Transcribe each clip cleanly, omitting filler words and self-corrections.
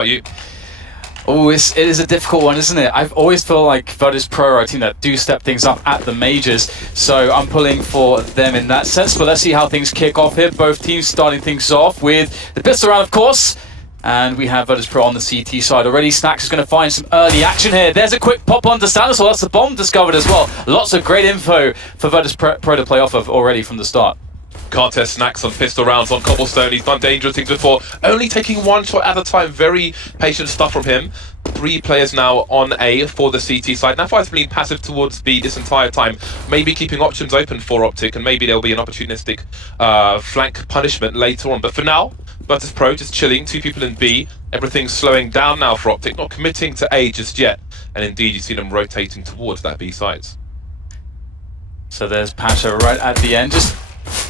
Are you? Oh, it is a difficult one, isn't it? I've always felt like Virtus Pro are a team that do step things up at the majors, so I'm pulling for them in that sense. But let's see how things kick off here. Both teams starting things off with the pistol round, of course. And we have Virtus Pro on the CT side already. Snax is going to find some early action here. There's a quick pop onto Stannis, so that's the bomb discovered as well. Lots of great info for Virtus Pro to play off of already from the start. Can't test Snax on pistol rounds on cobblestone. He's done dangerous things before, only taking one shot at a time. Very patient stuff from him. 3 players now on A for the CT side. Nafai's been passive towards B this entire time, maybe keeping options open for OpTic, and maybe there'll be an opportunistic flank punishment later on. But for now, Virtus Pro just chilling, 2 people in B. Everything's slowing down now for OpTic, not committing to A just yet. And indeed, you see them rotating towards that B side. So there's Pasha right at the end, just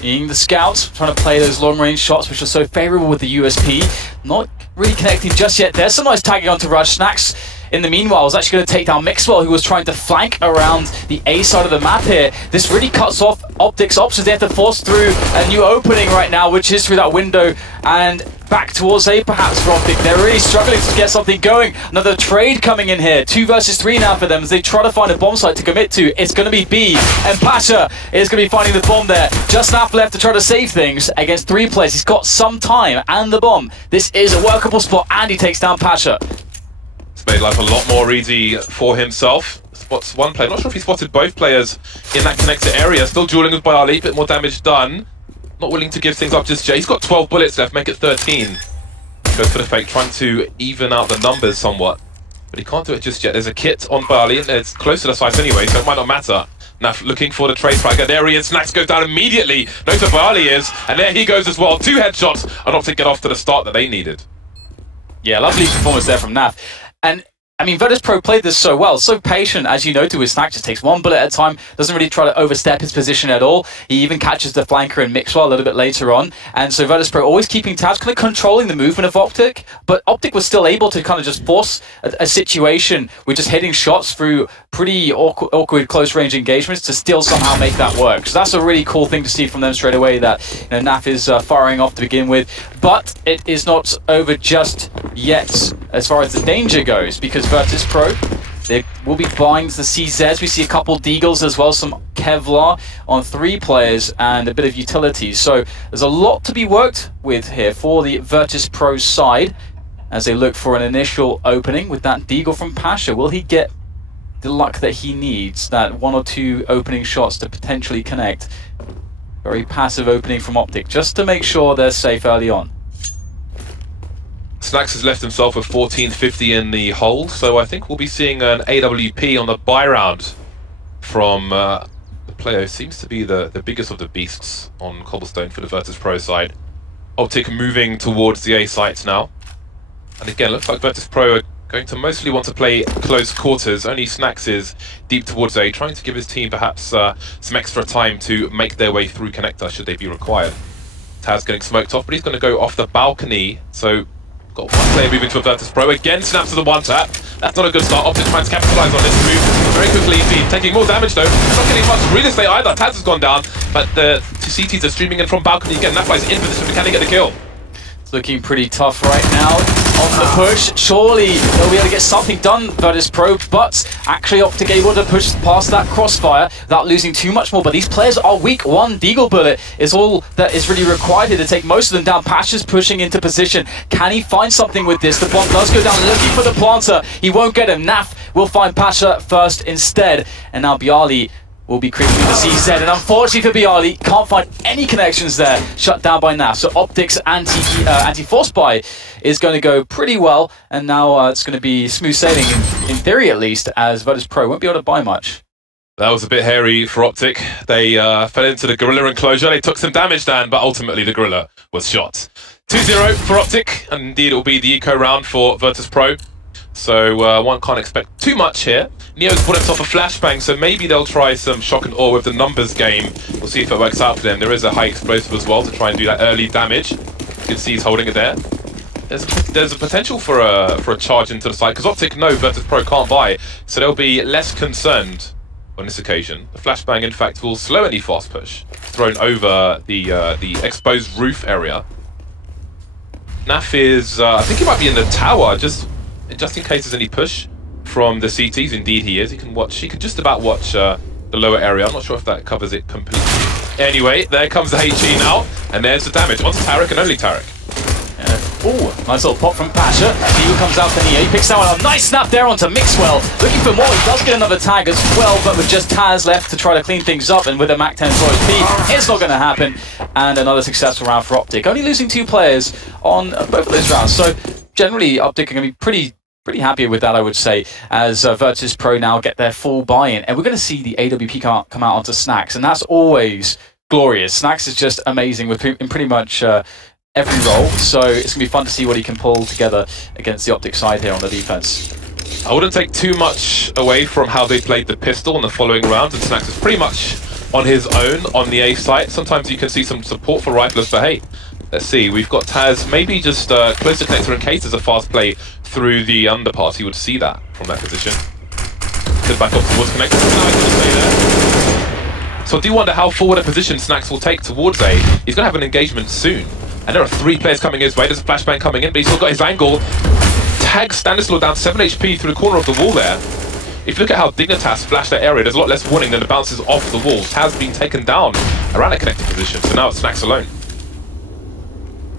being the scout, trying to play those long-range shots, which are so favourable with the USP. Not really connecting just yet. There's some nice tagging onto Rush. Snax, in the meanwhile, was actually going to take down Mixwell, who was trying to flank around the A side of the map here. This really cuts off OpTic's options. They have to force through a new opening right now, which is through that window, and back towards A perhaps for OpTic. They're really struggling to get something going. Another trade coming in here. 2 versus 3 now for them as they try to find a bomb site to commit to. It's going to be B, and Pasha is going to be finding the bomb there. Just enough left to try to save things against 3 players. He's got some time and the bomb. This is a workable spot, and he takes down Pasha. It's made life a lot more easy for himself. Spots one player. Not sure if he spotted both players in that connector area. Still dueling with Bialy. A bit more damage done. Not willing to give things up just yet. He's got 12 bullets left, make it 13. Goes for the fake, trying to even out the numbers somewhat. But he can't do it just yet. There's a kit on Bialy, and it's close to the site anyway, so it might not matter. Naf looking for the trade fragger. There he is. Snax goes down immediately. Knows where Bialy is, and there he goes as well. 2 headshots, and OpTic get off to the start that they needed. Yeah, lovely performance there from Naf. And I mean, Virtus Pro played this so well, so patient, as you noted with Snax, just takes 1 bullet at a time, doesn't really try to overstep his position at all. He even catches the flanker and Mixwell a little bit later on. And so Virtus Pro always keeping tabs, kind of controlling the movement of OpTic, but OpTic was still able to kind of just force a situation with just hitting shots through pretty awkward close-range engagements to still somehow make that work. So that's a really cool thing to see from them straight away, that Naf is firing off to begin with. But it is not over just yet as far as the danger goes, because Virtus Pro, they will be buying the CZs. We see a couple Deagles as well, some Kevlar on 3 players, and a bit of utilities. So there's a lot to be worked with here for the Virtus Pro side as they look for an initial opening with that Deagle from Pasha. Will he get the luck that he needs, that 1 or 2 opening shots to potentially connect? Very passive opening from OpTic, just to make sure they're safe early on. Snax has left himself with 1450 in the hole, so I think we'll be seeing an AWP on the buy round from the player who seems to be the biggest of the beasts on cobblestone for the Virtus Pro side. OpTic moving towards the A sites now. And again, looks like Virtus Pro are going to mostly want to play close quarters. Only Snax is deep towards A, trying to give his team perhaps some extra time to make their way through connector should they be required. Taz getting smoked off, but he's going to go off the balcony, so got 1 player moving to a Virtus Pro. Again, snaps to the 1-tap. That's not a good start. OpTic trying to capitalize on this move very quickly indeed. Taking more damage though. Not getting much real estate either. Taz has gone down, but the 2 CTs are streaming in from balcony again. Nafai's in position, but can he get the kill? It's looking pretty tough right now on the push. Surely they'll be able to get something done, Virtus Pro, but actually OpTic able to push past that crossfire without losing too much more. But these players are weak. 1 Deagle bullet is all that is really required here to take most of them down. Pasha's pushing into position. Can he find something with this? The bomb does go down, looking for the planter. He won't get him. Naf will find Pasha first instead. And now Bialy will be creeping with the CZ, and unfortunately for Bialy, can't find any connections there, shut down by Naf. So OpTic's anti-force buy is going to go pretty well, and now it's going to be smooth sailing, in theory at least, as Virtus Pro won't be able to buy much. That was a bit hairy for OpTic. They fell into the Gorilla enclosure. They took some damage down, but ultimately the Gorilla was shot. 2-0 for OpTic, and indeed it will be the eco round for Virtus Pro. So one can't expect too much here. Neo's put himself a flashbang, so maybe they'll try some shock and awe with the numbers game. We'll see if it works out for them. There is a high explosive as well to try and do that early damage. You can see he's holding it there. There's a potential for a charge into the side, because OpTic know Virtus Pro can't buy, so they'll be less concerned on this occasion. The flashbang, in fact, will slow any fast push thrown over the exposed roof area. Naf is, I think he might be in the tower, just in case there's any push from the CTs. Indeed he is. He can just about watch the lower area. I'm not sure if that covers it completely. Anyway, there comes the HE now, and there's the damage onto Tarek and only Tarek. Oh, nice little pop from Pasha. Neo comes out for Neo. He picks that one up. Nice snap there onto Mixwell. Looking for more. He does get another tag as well, but with just Taz left to try to clean things up, and with a Mac 10 for HP, it's not going to happen. And another successful round for OpTic. Only losing 2 players on both of those rounds. So generally, OpTic are going to be pretty happy with that, I would say, as Virtus Pro now get their full buy-in. And we're going to see the AWP come out onto Snax, and that's always glorious. Snax is just amazing in pretty much every role, so it's going to be fun to see what he can pull together against the OpTic side here on the defense. I wouldn't take too much away from how they played the pistol in the following rounds, and Snax is pretty much on his own on the A site. Sometimes you can see some support for riflers, but hey, let's see. We've got Taz, maybe just close to connector in case there's a fast play through the underpass. You would see that from that position. Could back up towards connector. No, I couldn't stay there. So I do wonder how forward a position Snax will take towards A. He's going to have an engagement soon. And there are 3 players coming his way. There's a flashbang coming in, but he's still got his angle. Tags Stanislaw down 7 HP through the corner of the wall there. If you look at how Dignitas flashed that area, there's a lot less warning than the bounces off the wall. Taz being taken down around that connected position, so now it's Snax alone.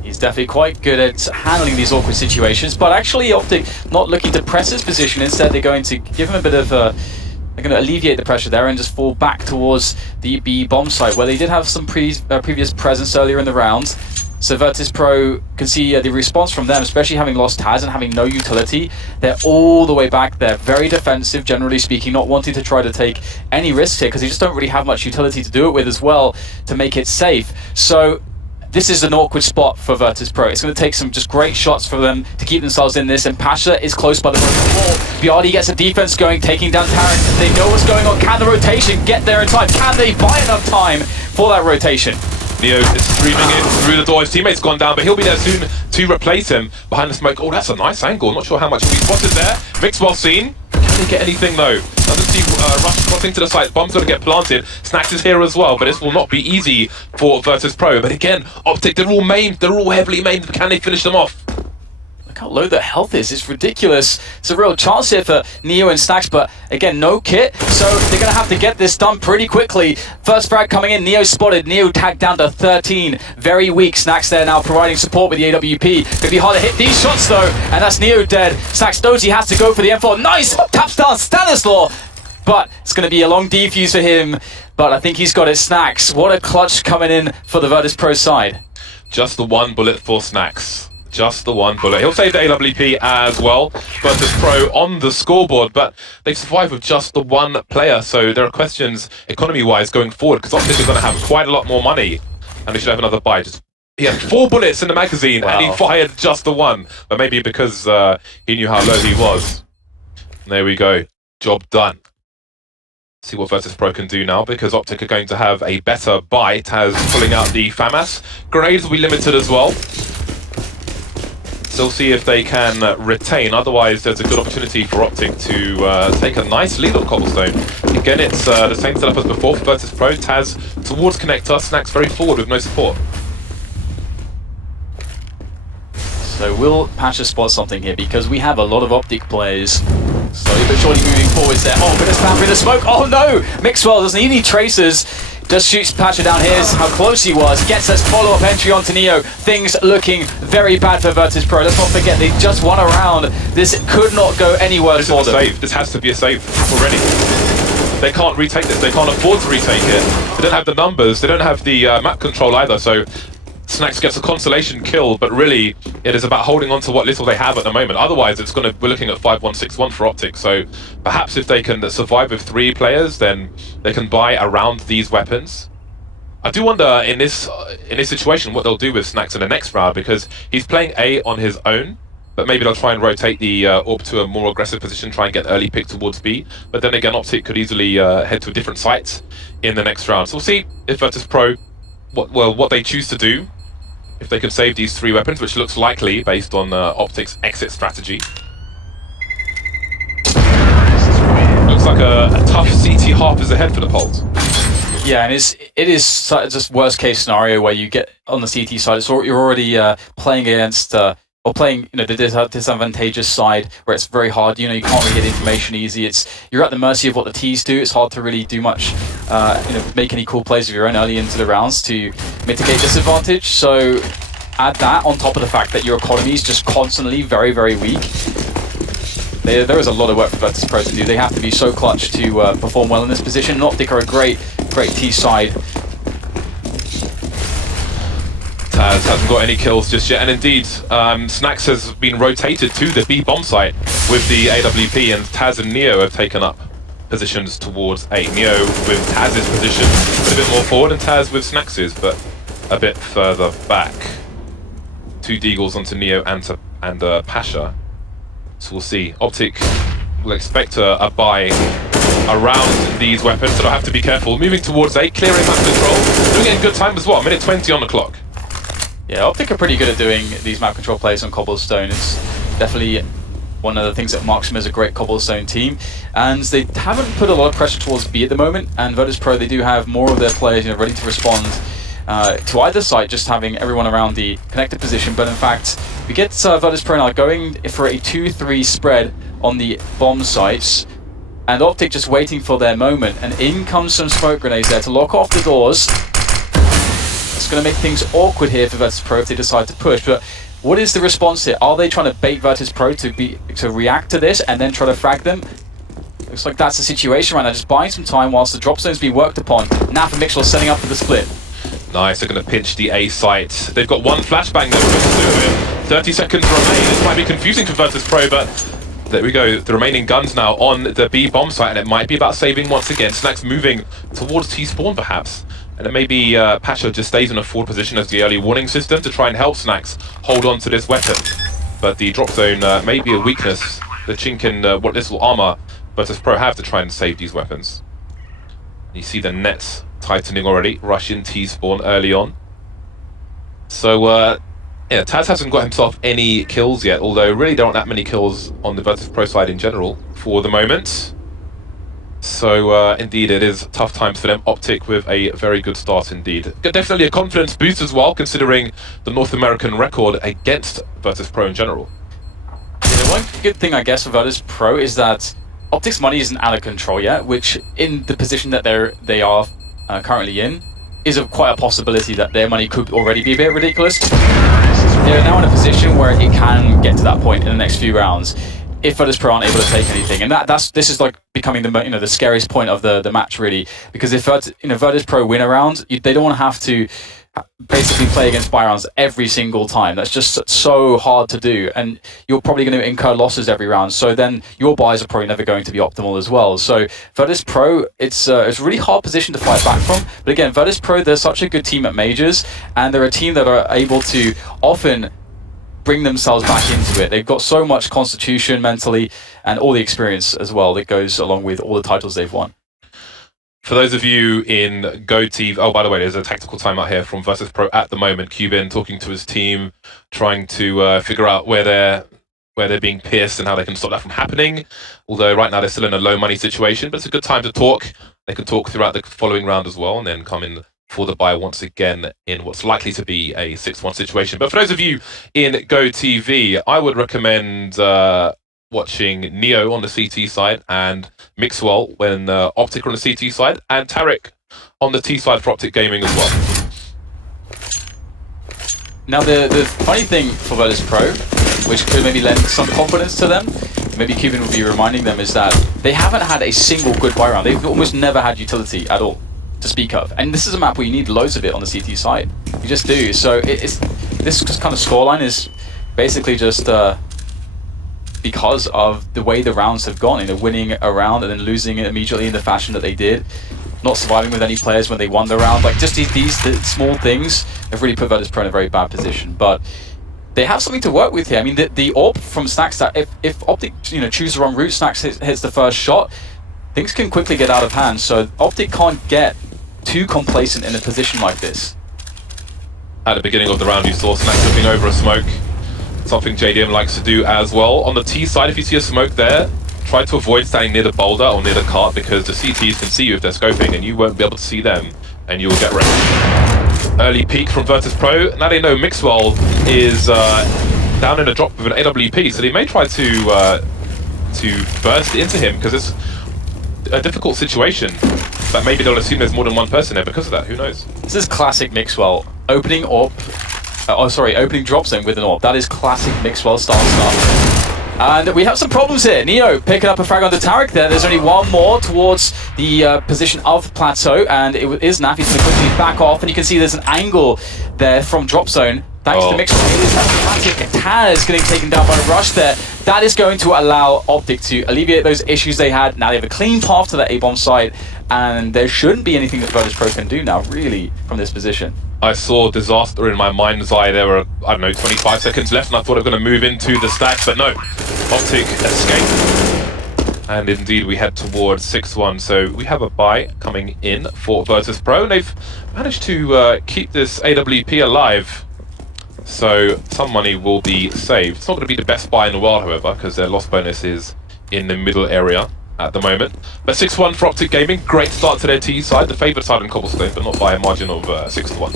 He's definitely quite good at handling these awkward situations, but actually OpTic not looking to press his position. Instead, they're going to give him a bit of they're going to alleviate the pressure there and just fall back towards the B bomb site, where they did have some previous presence earlier in the round. So Virtus Pro can see the response from them, especially having lost Taz and having no utility. They're all the way back there, very defensive, generally speaking, not wanting to try to take any risks here, because they just don't really have much utility to do it with as well to make it safe. So this is an awkward spot for Virtus Pro. It's going to take some just great shots for them to keep themselves in this, and Pasha is close by the wall. Biardi gets a defense going, taking down Tarek. They know what's going on. Can the rotation get there in time? Can they buy enough time for that rotation? Neo is streaming in through the door. His teammate's gone down, but he'll be there soon to replace him behind the smoke. Oh, that's a nice angle. Not sure how much will be spotted there. Mixwell seen. Can they get anything though? Doesn't see Rush crossing to the site. Bomb's going to get planted. Snax is here as well, but this will not be easy for Virtus Pro. But again, OpTic, they're all maimed. They're all heavily maimed. Can they finish them off? Look how low their health is. It's ridiculous. It's a real chance here for Neo and Snax, but again, no kit, so they're going to have to get this done pretty quickly. First frag coming in. Neo spotted. Neo tagged down to 13. Very weak. Snax there now providing support with the AWP. Going to be hard to hit these shots though, and that's Neo dead. Snax knows he has to go for the M4. Nice! Taps down Stanislaw, but it's going to be a long defuse for him, but I think he's got it. Snax, what a clutch coming in for the Virtus Pro side. Just the one bullet for Snax. Just the one bullet. He'll save the AWP as well. Virtus Pro on the scoreboard, but they've survived with just the one player, so there are questions economy-wise going forward, because OpTic is going to have quite a lot more money, and they should have another buy. He had 4 bullets in the magazine, wow. And he fired just the one, but maybe because he knew how low he was. And there we go. Job done. See what Virtus Pro can do now, because OpTic are going to have a better buy. Taz pulling out the FAMAS. Grenades will be limited as well. Still see if they can retain, otherwise there's a good opportunity for OpTic to take a nice lead on Cobblestone. Again, it's the same setup as before for Virtus Pro. Taz towards connector, Snax very forward with no support. So will Pasha spot something here, because we have a lot of OpTic players slowly but surely moving forwards there. Oh, but it's found through the smoke. Oh no! Mixwell doesn't need any tracers. Just shoots Pasha down. Here's how close he was. Gets us follow-up entry onto Neo. Things looking very bad for Virtus Pro. Let's not forget, they just won a round. This could not go anywhere for them. Save. This has to be a save already. They can't retake this. They can't afford to retake it. They don't have the numbers. They don't have the map control either, so Snax gets a consolation kill, but really it is about holding on to what little they have at the moment. Otherwise, we're looking at 5-1-6-1 for OpTic. So perhaps if they can survive with 3 players, then they can buy around these weapons. I do wonder in this situation what they'll do with Snax in the next round, because he's playing A on his own. But maybe they'll try and rotate the AWP to a more aggressive position, try and get early pick towards B. But then again, OpTic could easily head to a different site in the next round. So we'll see if Virtus Pro, what they choose to do. If they can save these 3 weapons, which looks likely based on OpTic's exit strategy. Looks like a tough CT half is ahead for the Poles. Yeah, and it is just worst case scenario where you get on the CT side. You're already playing against or playing the disadvantageous side where it's very hard. You can't really get information easy. You're at the mercy of what the T's do. It's hard to really do much. Make any cool plays of your own early into the rounds to mitigate disadvantage. So add that on top of the fact that your economy is just constantly very, very weak. There is a lot of work for Virtus Pro to do. They have to be so clutch to perform well in this position. And OpTic are a great T side. Taz hasn't got any kills just yet, and indeed, Snax has been rotated to the B bomb site with the AWP, and Taz and Neo have taken up positions towards A. Neo with Taz's position a bit more forward, and Taz with Snax's, but a bit further back. 2 Deagles onto Neo and Pasha. So we'll see. OpTic will expect a buy around these weapons, so they'll have to be careful. Moving towards A, clearing map control. Doing it in good time as well. Minute 20 on the clock. Yeah, OpTic are pretty good at doing these map control plays on Cobblestone. It's definitely one of the things that marks them as a great Cobblestone team. And they haven't put a lot of pressure towards B at the moment. And Virtus Pro, they do have more of their players ready to respond to either side, just having everyone around the connected position. But in fact, we get Virtus Pro now going for a 2-3 spread on the bomb sites. And OpTic just waiting for their moment. And in comes some smoke grenades there to lock off the doors. It's going to make things awkward here for Virtus Pro if they decide to push. But what is the response here? Are they trying to bait Virtus Pro to react to this and then try to frag them? Looks like that's the situation right now. Just buying some time whilst the drop zone's being worked upon. Naf and Mixwell setting up for the split. Nice, they're going to pinch the A site. They've got 1 flashbang though. 30 seconds remain. This might be confusing for Virtus Pro, but there we go. The remaining guns now on the B bomb site, and it might be about saving once again. Snax moving towards T spawn perhaps. And it may be Pasha just stays in a forward position as the early warning system to try and help Snax hold on to this weapon. But the drop zone may be a weakness. The chink in what little armor Virtus Pro have to try and save these weapons. You see the nets tightening already. Russian T spawn early on. So yeah, Taz hasn't got himself any kills yet, although really don't that many kills on the Virtus Pro side in general for the moment. So indeed, it is tough times for them. OpTic with a very good start indeed. Definitely a confidence boost as well, considering the North American record against Virtus Pro in general. Yeah, one good thing, I guess, for Virtus Pro is that OpTic's money isn't out of control yet, which in the position that they are currently in is quite a possibility that their money could already be a bit ridiculous. They're now in a position where it can get to that point in the next few rounds if Virtus Pro aren't able to take anything, and this is like becoming the scariest point of the match really, because if Virtus Pro win a round, they don't want to have to basically play against buy rounds every single time. That's just so hard to do, and you're probably going to incur losses every round. So then your buys are probably never going to be optimal as well. So Virtus Pro, it's a really hard position to fight back from. But again, Virtus Pro, they're such a good team at majors, and they're a team that are able to often bring themselves back into it. They've got so much constitution mentally and all the experience as well that goes along with all the titles they've won. For those of you in Go TV, oh, by the way, there's a tactical timeout here from Virtus Pro at the moment. Cuban talking to his team, trying to figure out where they're being pierced and how they can stop that from happening. Although right now they're still in a low money situation, but it's a good time to talk. They can talk throughout the following round as well, and then come in for the buy once again in what's likely to be a 6-1 situation. But for those of you in Go TV, I would recommend watching Neo on the CT side and Mixwell when OpTic on the CT side, and Tarek on the T side for OpTic Gaming as well. Now the funny thing for Virtus Pro, which could maybe lend some confidence to them, maybe Cuban will be reminding them, is that they haven't had a single good buy round. They've almost never had utility at all to speak of, and this is a map where you need loads of it on the CT side. You just do. So this kind of scoreline is basically just because of the way the rounds have gone. Winning a round and then losing it immediately in the fashion that they did, not surviving with any players when they won the round. Like just these small things have really put Virtus Pro in a very bad position. But they have something to work with here. I mean, the AWP from Snax, that if OpTic choose the wrong route, Snax hits the first shot, things can quickly get out of hand. So OpTic can't get too complacent in a position like this. At the beginning of the round, you saw Snax looking over a smoke. Something JDM likes to do as well. On the T side, if you see a smoke there, try to avoid standing near the boulder or near the cart because the CTs can see you if they're scoping and you won't be able to see them and you will get wrecked. Early peek from Virtus Pro. Now they know Mixwell is down in a drop with an AWP, so they may try to burst into him because it's a difficult situation. But maybe they'll assume there's more than one person there because of that. Who knows? This is classic Mixwell. Opening opening drop zone with an AWP. That is classic Mixwell style stuff. And we have some problems here. Neo picking up a frag onto Tarek there. There's only one more towards the position of the plateau, and it is Naf. He's going to quickly back off, and you can see there's an angle there from drop zone. Thanks to Mixwell. It is automatic. Taz getting taken down by a rush there. That is going to allow OpTic to alleviate those issues they had. Now they have a clean path to the A-bomb site, and there shouldn't be anything that Virtus Pro can do now, really, from this position. I saw disaster in my mind's eye. There were, I don't know, 25 seconds left, and I thought they were going to move into the stacks, but no. OpTic escaped. And indeed, we head towards 6-1. So we have a buy coming in for Virtus Pro, and they've managed to keep this AWP alive. So some money will be saved. It's not going to be the best buy in the world, however, because their loss bonus is in the middle area at the moment. But 6-1 for OpTic Gaming. Great start to their T side, the favoured side in Cobblestone, but not by a margin of 6-1.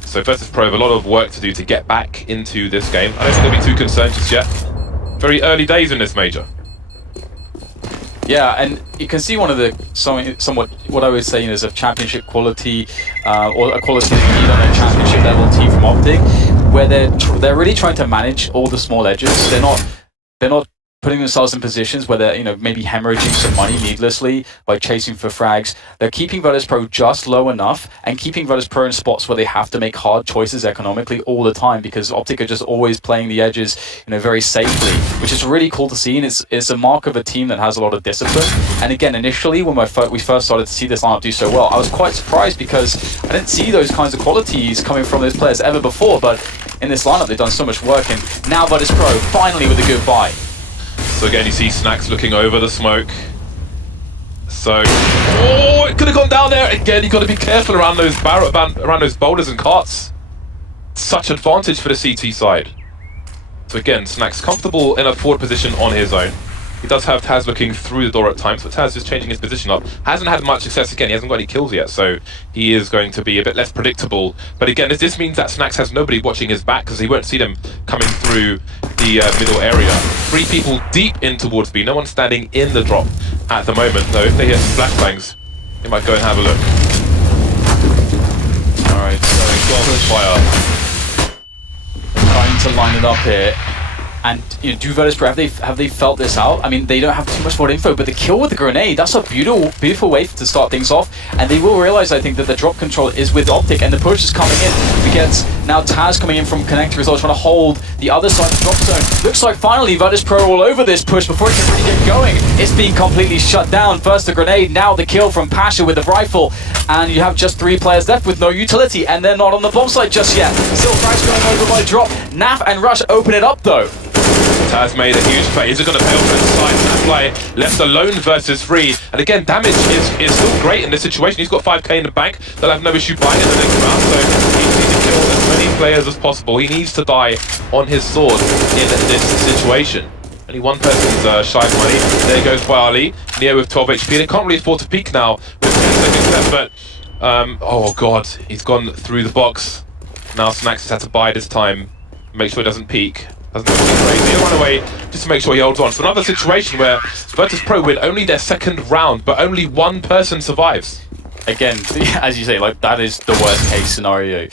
So Virtus Pro have a lot of work to do to get back into this game. I don't think they'll be too concerned just yet. Very early days in this major. Yeah, and you can see one of the somewhat what I would say is a championship quality or a quality that you need on a championship level team from OpTic, where they're really trying to manage all the small edges. They're not putting themselves in positions where they're maybe hemorrhaging some money needlessly by chasing for frags. They're keeping Virtus Pro just low enough and keeping Virtus Pro in spots where they have to make hard choices economically all the time, because OpTic are just always playing the edges very safely, which is really cool to see, and it's a mark of a team that has a lot of discipline. And again, initially when we first started to see this lineup do so well, I was quite surprised because I didn't see those kinds of qualities coming from those players ever before, but in this lineup they've done so much work, and now Virtus Pro finally with a good buy. So again, you see Snacks looking over the smoke. So, oh, it could have gone down there. Again, you've got to be careful around those around those boulders and carts. Such advantage for the CT side. So again, Snacks comfortable in a forward position on his own. He does have Taz looking through the door at times, but Taz is changing his position up. Hasn't had much success again, he hasn't got any kills yet, so he is going to be a bit less predictable. But again, this means that Snacks has nobody watching his back, because he won't see them coming through the middle area. 3 people deep in towards B, no one standing in the drop at the moment, though. If they hear some flashbangs, they might go and have a look. Alright, so fire. Trying to line it up here. And do Virtus Pro, have they felt this out? I mean, they don't have too much more info, but the kill with the grenade, that's a beautiful way to start things off. And they will realize, I think, that the drop control is with OpTic, and the push is coming in. We get now Taz coming in from connector as well, trying to hold the other side of the drop zone. Looks like finally Virtus Pro all over this push before it can really get going. It's being completely shut down. First the grenade, now the kill from Pasha with the rifle. And you have just 3 players left with no utility, and they're not on the bomb site just yet. Still frags going over by drop. Naf and Rush open it up though. Taz made a huge play. Is it going to pay off for the side? Nafly left alone versus 3. And again, damage is still great in this situation. He's got 5k in the bank. They'll have no issue buying in the next round. So he needs to kill as many players as possible. He needs to die on his sword in this situation. Only one person's shy of money. There goes Bali. Neo with 12 HP. They can't really afford to peek now with 10 seconds left. But, oh god, he's gone through the box. Now Snacks has had to buy this time. Make sure he doesn't peek. Doesn't go too crazy. He'll run away just to make sure he holds on. So another situation where Virtus Pro win only their 2nd round, but only one person survives. Again, as you say, like that is the worst case scenario.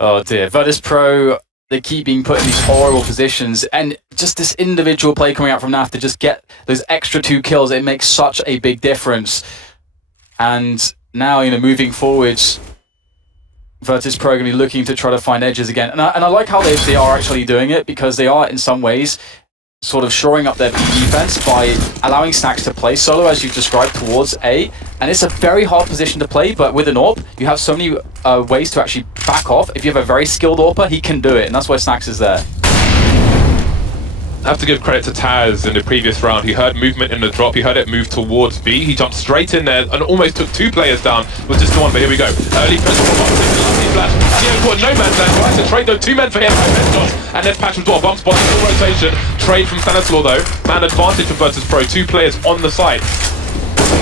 Oh dear. Virtus Pro, they keep being put in these horrible positions, and just this individual play coming out from Naf to just get those extra 2 kills, it makes such a big difference. And now, moving forwards, Virtus Pro are going to be looking to try to find edges again. And I like how they are actually doing it, because they are in some ways sort of shoring up their B defense by allowing Snacks to play solo, as you've described, towards A. And it's a very hard position to play, but with an AWP, you have so many ways to actually back off. If you have a very skilled AWPer, he can do it, and that's why Snacks is there. I have to give credit to Taz in the previous round. He heard movement in the drop, he heard it move towards B. He jumped straight in there and almost took 2 players down with just the one, but here we go. Early push from OpTic, lovely flash. Theo caught no man's land, tries to trade though, 2 men for him, and there's Patch from door, bump spot, full rotation. Trade from Stanislaw though, man advantage for Virtus Pro, 2 players on the side.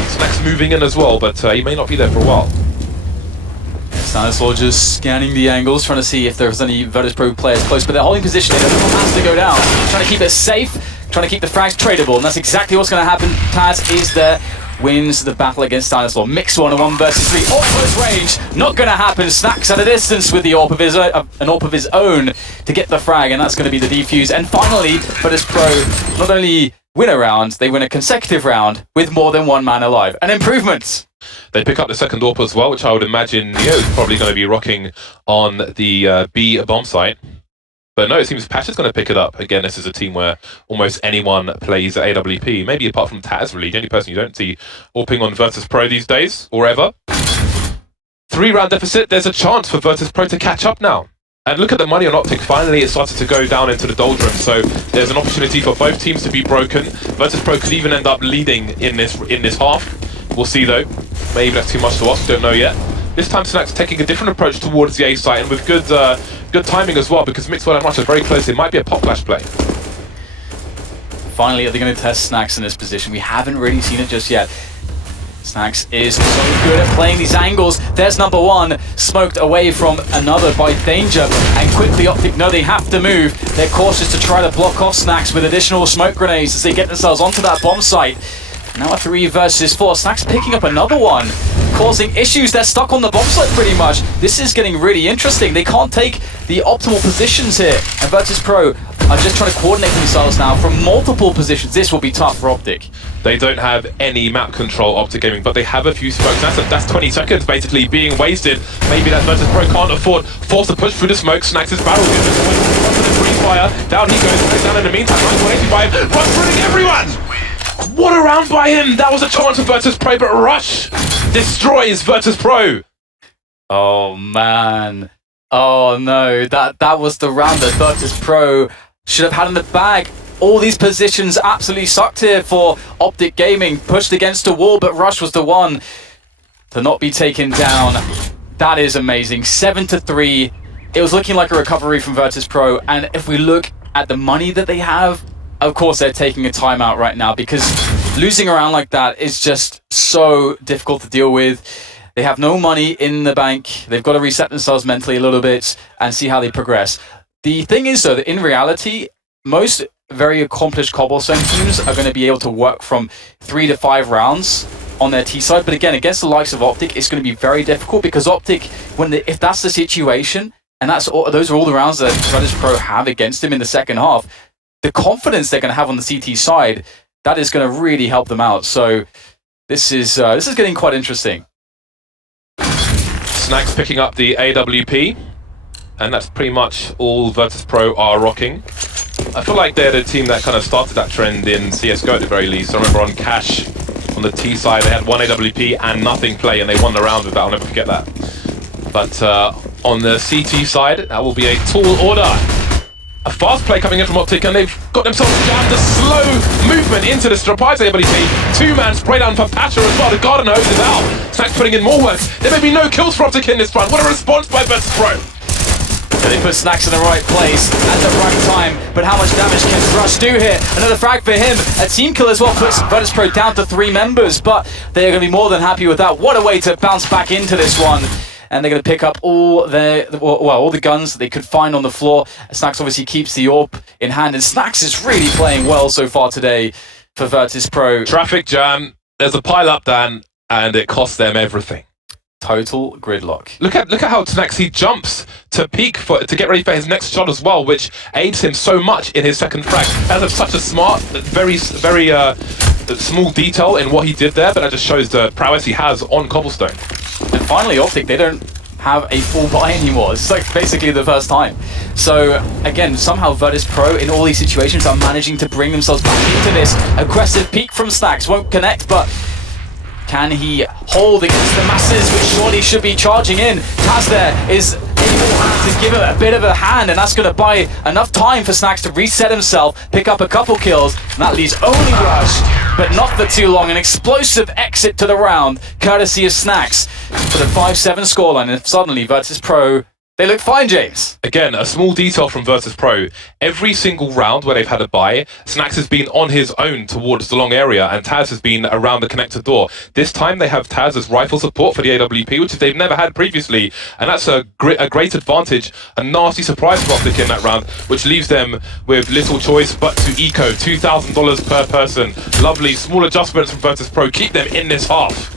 Snack's moving in as well, but he may not be there for a while. Stanislaw just scanning the angles, trying to see if there's any Virtus Pro players close, but they're holding position. Everyone has to go down, trying to keep it safe, trying to keep the frags tradable, and that's exactly what's going to happen. Taz is there, wins the battle against Stanislaw. Mix 1 versus 3, all close range, not going to happen. Snacks at a distance with the AWP of his an AWP of his own to get the frag, and that's going to be the defuse. And finally, Virtus Pro not only win a round, they win a consecutive round with more than 1 man alive. An improvement. They pick up the second AWP as well, which I would imagine Neo is probably going to be rocking on the B bomb site. But no, it seems Patch is going to pick it up. Again, this is a team where almost anyone plays at AWP. Maybe apart from Taz, really. The only person you don't see AWPing on Virtus Pro these days, or ever. 3-round deficit, there's a chance for Virtus Pro to catch up now. And look at the money on OpTic. Finally, it started to go down into the doldrums. So there's an opportunity for both teams to be broken. Virtus Pro could even end up leading in this half. We'll see though. Maybe that's too much to ask, don't know yet. This time Snack's taking a different approach towards the A site, and with good timing as well, because Mixwell and Rush are very close. It might be a pop flash play. Finally, they're going to test Snacks in this position. We haven't really seen it just yet. Snacks is so good at playing these angles. There's number 1, smoked away from another by Danger, and quickly OpTic know they have to move. They're cautious to try to block off Snacks with additional smoke grenades as they get themselves onto that bomb site. Now a 3 versus 4. Snacks picking up another one, causing issues. They're stuck on the bomb site pretty much. This is getting really interesting. They can't take the optimal positions here, and Virtus Pro are just trying to coordinate themselves now from multiple positions. This will be tough for OpTic. They don't have any map control OpTic Gaming, but they have a few smokes. That's 20 seconds basically being wasted. Maybe that Virtus Pro can't afford. Forced to push through the smoke. Snacks is barrel. Runs to the free fire. Down he goes. Goes down in the meantime. 185. Rush through everyone. What a round by him! That was a chance for Virtus Pro, but Rush destroys Virtus Pro. Oh man. Oh no. That was the round that Virtus Pro should have had in the bag. All these positions absolutely sucked here for OpTic Gaming. Pushed against a wall, but Rush was the one to not be taken down. That is amazing. 7-3. It was looking like a recovery from Virtus Pro, and if we look at the money that they have, of course they're taking a timeout right now, because losing a round like that is just so difficult to deal with. They have no money in the bank. They've got to reset themselves mentally a little bit and see how they progress. The thing is though, that in reality, most very accomplished cobblestone teams are going to be able to work from 3 to 5 rounds on their T side. But again, against the likes of OpTic, it's going to be very difficult, because OpTic, if that's the situation, and those are all the rounds that Virtus Pro have against him in the second half, the confidence they're going to have on the CT side, that is going to really help them out. So this is getting quite interesting. Snacks picking up the AWP, and that's pretty much all Virtus Pro are rocking. I feel like they're the team that kind of started that trend in CSGO at the very least. I remember on Cash, on the T side, they had 1 AWP and nothing play, and they won the round with that. I'll never forget that. But on the CT side, that will be a tall order. A fast play coming in from OpTic, and they've got themselves jammed. A slow movement into the surprise AWP. 2-man spray down for Patcher as well. The garden hose is out. Snacks putting in more work. There may be no kills for OpTic in this round. What a response by Virtus Pro. And they put Snacks in the right place at the right time. But how much damage can Rush do here? Another frag for him. A team kill as well puts Virtus Pro down to 3 members, but they're going to be more than happy with that. What a way to bounce back into this one. And they're going to pick up all the guns that they could find on the floor. Snacks obviously keeps the AWP in hand, and Snacks is really playing well so far today for Virtus Pro. Traffic jam, there's a pile up, Dan, and it costs them everything. Total gridlock. Look at how Snacks, he jumps to peek to get ready for his next shot as well, which aids him so much in his second frag. That's such a smart, very small detail in what he did there, but that just shows the prowess he has on cobblestone. And finally, OpTic, they don't have a full buy anymore. It's like basically the first time. So again, somehow Virtus Pro in all these situations are managing to bring themselves back into this. Aggressive peek from Snacks, won't connect, but can he hold against the masses, which surely should be charging in? Taz there is able to give it a bit of a hand, and that's going to buy enough time for Snax to reset himself, pick up a couple kills, and that leaves only Rush, but not for too long. An explosive exit to the round, courtesy of Snax, for the 5-7 scoreline, and suddenly Virtus Pro, they look fine, James. Again, a small detail from Virtus Pro. Every single round where they've had a bye, Snax has been on his own towards the long area, and Taz has been around the connector door. This time they have Taz as rifle support for the AWP, which they've never had previously, and that's a great advantage. A nasty surprise for OpTic in that round, which leaves them with little choice but to eco. $2,000 per person. Lovely small adjustments from Virtus Pro. Keep them in this half.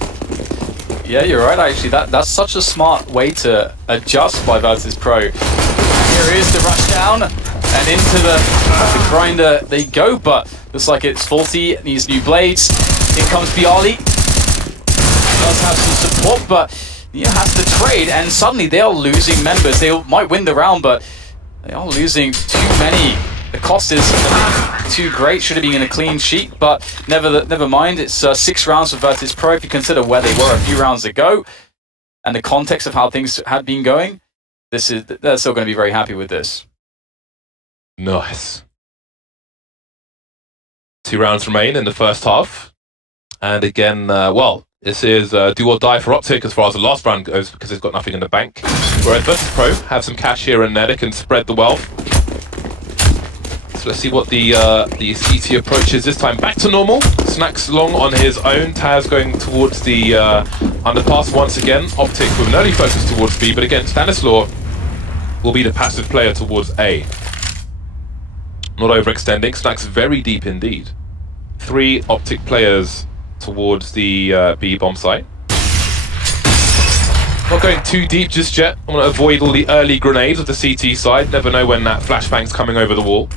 Yeah, you're right, actually. That's such a smart way to adjust by Virtus Pro. And here is the rush down, and into the grinder they go, but looks like it's faulty. It needs new blades. Here comes Bialy. Does have some support, but has to trade, and suddenly they are losing members. They might win the round, but they are losing too many. The cost is too great. Should have been in a clean sheet, but never mind. It's 6 rounds for Virtus Pro. If you consider where they were a few rounds ago and the context of how things had been going, they're still going to be very happy with this. Nice. 2 rounds remain in the first half, and again, this is do or die for OpTic as far as the last round goes, because they've got nothing in the bank. Whereas Virtus Pro have some cash here and there. They can spread the wealth. So let's see what the CT approach is this time. Back to normal. Snax long on his own. Taz going towards the underpass once again. OpTic with an early focus towards B, but again, Stanislaw will be the passive player towards A. Not overextending. Snax very deep indeed. 3 OpTic players towards the B bomb site. Not going too deep just yet. I want to avoid all the early grenades of the CT side. Never know when that flashbang's coming over the wall.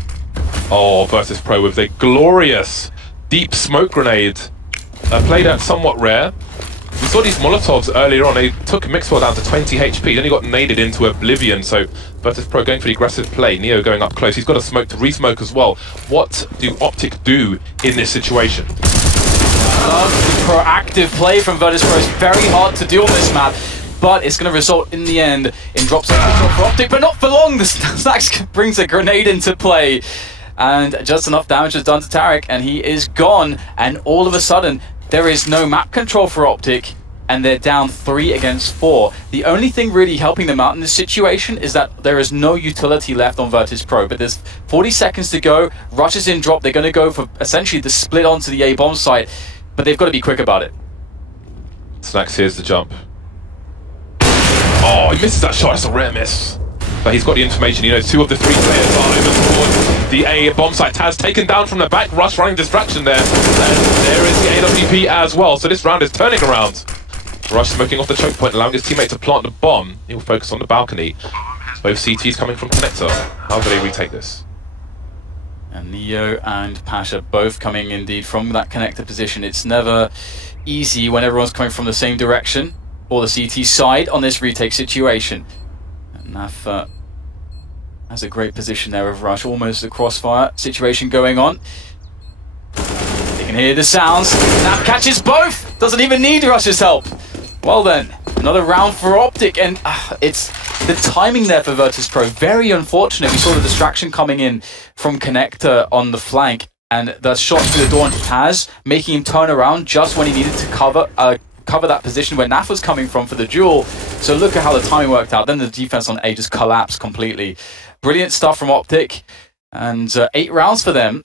Oh, Virtus Pro with a glorious deep smoke grenade. Played out somewhat rare. We saw these Molotovs earlier on. They took Mixwell down to 20 HP. Then he got naded into oblivion. So Virtus Pro going for the aggressive play. Neo going up close. He's got a smoke to re-smoke as well. What do OpTic do in this situation? Love the proactive play from Virtus Pro. It's very hard to do on this map, but it's going to result in the end in drops of control for OpTic, but not for long. The Snax brings a grenade into play, and just enough damage is done to Tarek, and he is gone. And all of a sudden, there is no map control for OpTic, and they're down 3 against 4. The only thing really helping them out in this situation is that there is no utility left on Virtus Pro, but there's 40 seconds to go. Rush is in drop. They're going to go for essentially the split onto the A bomb site, but they've got to be quick about it. Snax here's the jump. Oh, he misses that shot. It's a rare miss. But he's got the information. He knows 2 of the 3 players are over towards the A bomb site. Taz taken down from the back. Rush running distraction there. And there is the AWP as well. So this round is turning around. Rush smoking off the choke point, allowing his teammate to plant the bomb. He'll focus on the balcony. Both CTs coming from connector. How do they retake this? And Neo and Pasha both coming indeed from that connector position. It's never easy when everyone's coming from the same direction or the CT side on this retake situation. And Naf has a great position there of Rush, almost a crossfire situation going on. You can hear the sounds. Naf catches both! Doesn't even need Rush's help. Well then, another round for OpTic, and it's the timing there for Virtus Pro. Very unfortunate. We saw the distraction coming in from connector on the flank, and the shot through the door onto Taz, making him turn around just when he needed to cover that position where Naf was coming from for the duel. So look at how the timing worked out. Then the defense on A just collapsed completely. Brilliant stuff from OpTic, and 8 rounds for them.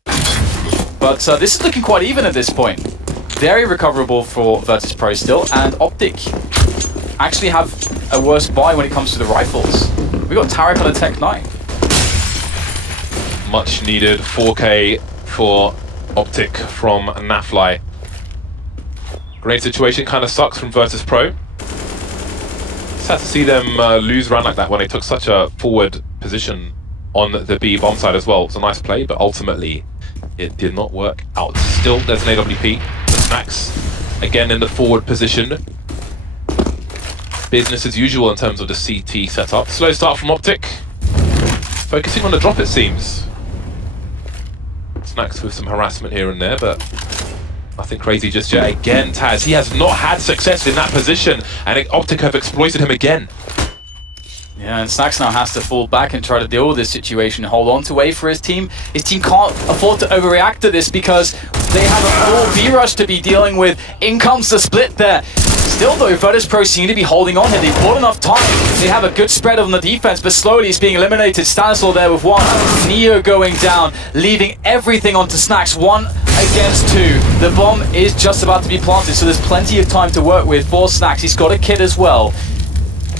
But this is looking quite even at this point. Very recoverable for Virtus Pro still, and OpTic actually have a worse buy when it comes to the rifles. We got Tarek on a Tech 9. Much needed 4K for OpTic from Nafly. Great situation, kind of sucks from Virtus Pro. Sad to see them lose round like that when they took such a forward position on the B bomb side as well. It's a nice play, but ultimately it did not work out. Still, there's an AWP. The Snax again in the forward position. Business as usual in terms of the CT setup. Slow start from OpTic. Focusing on the drop, it seems. Snax with some harassment here and there, but nothing crazy just yet. Again, Taz, he has not had success in that position, and OpTic have exploited him again. Yeah, and Snacks now has to fall back and try to deal with this situation, hold on to A for his team. His team can't afford to overreact to this because they have a full B-rush to be dealing with. In comes the split there. Still though, Virtus.pro seem to be holding on here. They've bought enough time. They have a good spread on the defense, but slowly it's being eliminated. Stanislaw there with one. Neo going down, leaving everything onto Snacks. 1 against 2. The bomb is just about to be planted, so there's plenty of time to work with for Snacks. He's got a kit as well.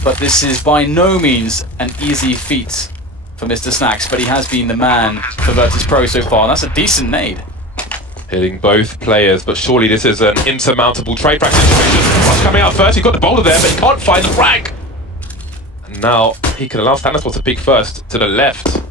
But this is by no means an easy feat for Mr. Snacks, but he has been the man for Virtus.pro so far, and that's a decent nade. Hitting both players, but surely this is an insurmountable trade frag situation. Rush coming out first, he got the boulder there, but he can't find the frag. And now he can allow Stanislaw to peek first to the left.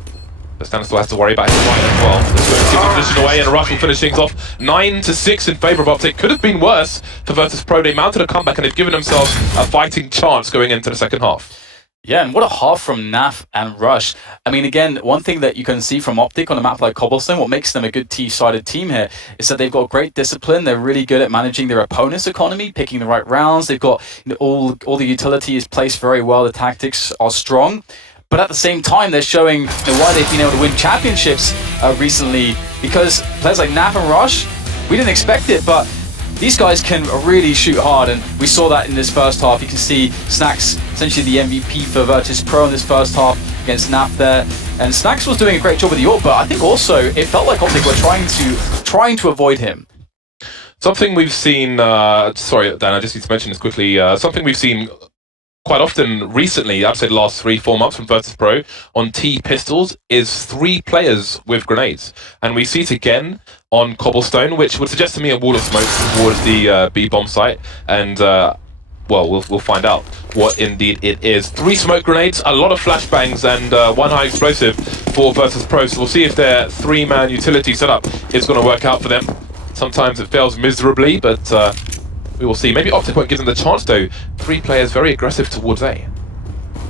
But Stanislaw has to worry about his right as well. This will keep the position away, and Rush will finish things off 9-6 in favour of OpTic. Could have been worse for Virtus.pro. They mounted a comeback and they've given themselves a fighting chance going into the second half. Yeah, and what a half from Naf and Rush. I mean, again, one thing that you can see from OpTic on a map like Cobblestone, what makes them a good T-sided team here, is that they've got great discipline. They're really good at managing their opponent's economy, picking the right rounds. They've got all the utility is placed very well. The tactics are strong. But at the same time, they're showing why they've been able to win championships recently. Because players like Naf and Rush, we didn't expect it, but these guys can really shoot hard, and we saw that in this first half. You can see Snacks, essentially the MVP for Virtus.pro in this first half against Naf there. And Snacks was doing a great job with the ult, but I think also it felt like OpTic were trying to avoid him. Something we've seen, sorry Dan, I just need to mention this quickly, something we've seen quite often recently, I'd say the last 3-4 months from Virtus.pro on T pistols is 3 players with grenades, and we see it again on Cobblestone, which would suggest to me a wall of smoke towards the B bomb site, and well, we'll find out what indeed it is. 3 smoke grenades, a lot of flashbangs, and 1 high explosive for Virtus.pro. So we'll see if their 3-man utility setup is going to work out for them. Sometimes it fails miserably, but we will see. Maybe OpTic won't give them the chance though. 3 players very aggressive towards A.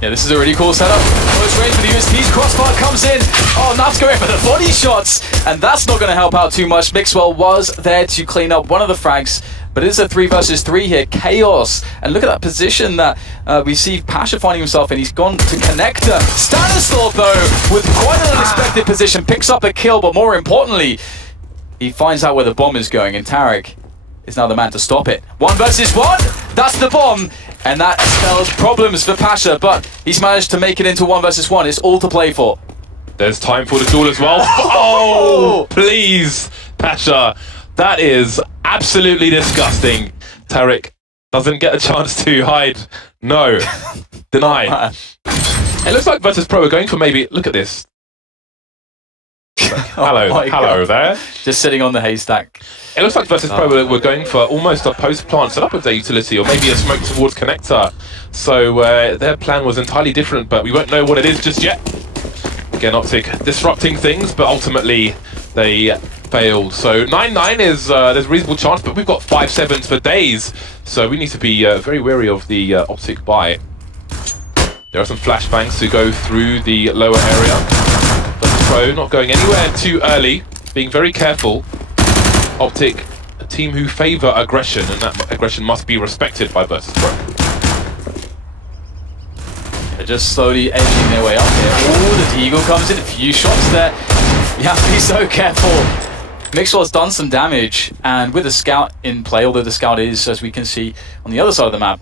Yeah, this is a really cool setup. Close range for the USPs. Crossbar comes in. Oh, Naf's going for the body shots. And that's not going to help out too much. Mixwell was there to clean up one of the frags. But it is a 3 versus 3 here. Chaos. And look at that position that we see Pasha finding himself in. He's gone to connector. Stanislaw, though, with quite an unexpected position, picks up a kill. But more importantly, he finds out where the bomb is going. And Tarek is now the man to stop it. 1 versus 1. That's the bomb. And that spells problems for Pasha, but he's managed to make it into 1 versus 1. It's all to play for. There's time for the duel as well. Oh, please, Pasha. That is absolutely disgusting. Tarek doesn't get a chance to hide. No. Deny. It looks like Virtus.pro are going for maybe... Look at this. Hello there. Just sitting on the haystack. It looks like Virtus.pro were going for almost a post-plant setup with their utility, or maybe a smoke towards connector. So their plan was entirely different, but we won't know what it is just yet. Again, OpTic disrupting things, but ultimately they failed. So 9-9 is there's a reasonable chance, but we've got 5-7s for days. So we need to be very wary of the OpTic buy. There are some flashbangs to go through the lower area. Virtus.pro not going anywhere too early, being very careful. OpTic, a team who favour aggression, and that aggression must be respected by Virtus.pro. They're just slowly edging their way up here. Oh, the Deagle comes in, a few shots there. You have to be so careful. Mixwell's done some damage, and with the scout in play, although the scout is, as we can see, on the other side of the map,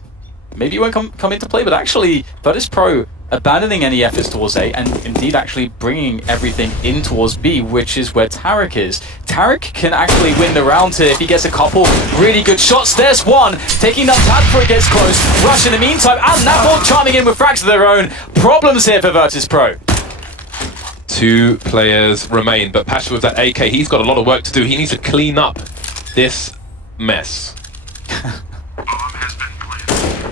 maybe it won't come into play, but actually, Virtus.pro abandoning any efforts towards A, and indeed actually bringing everything in towards B, which is where Tarek is. Tarek can actually win the round here if he gets a couple really good shots. There's one, taking that tap before it gets close. Rush in the meantime, and Napol chiming in with frags of their own. Problems here for Virtus.pro. 2 players remain, but Pasha with that AK, he's got a lot of work to do. He needs to clean up this mess.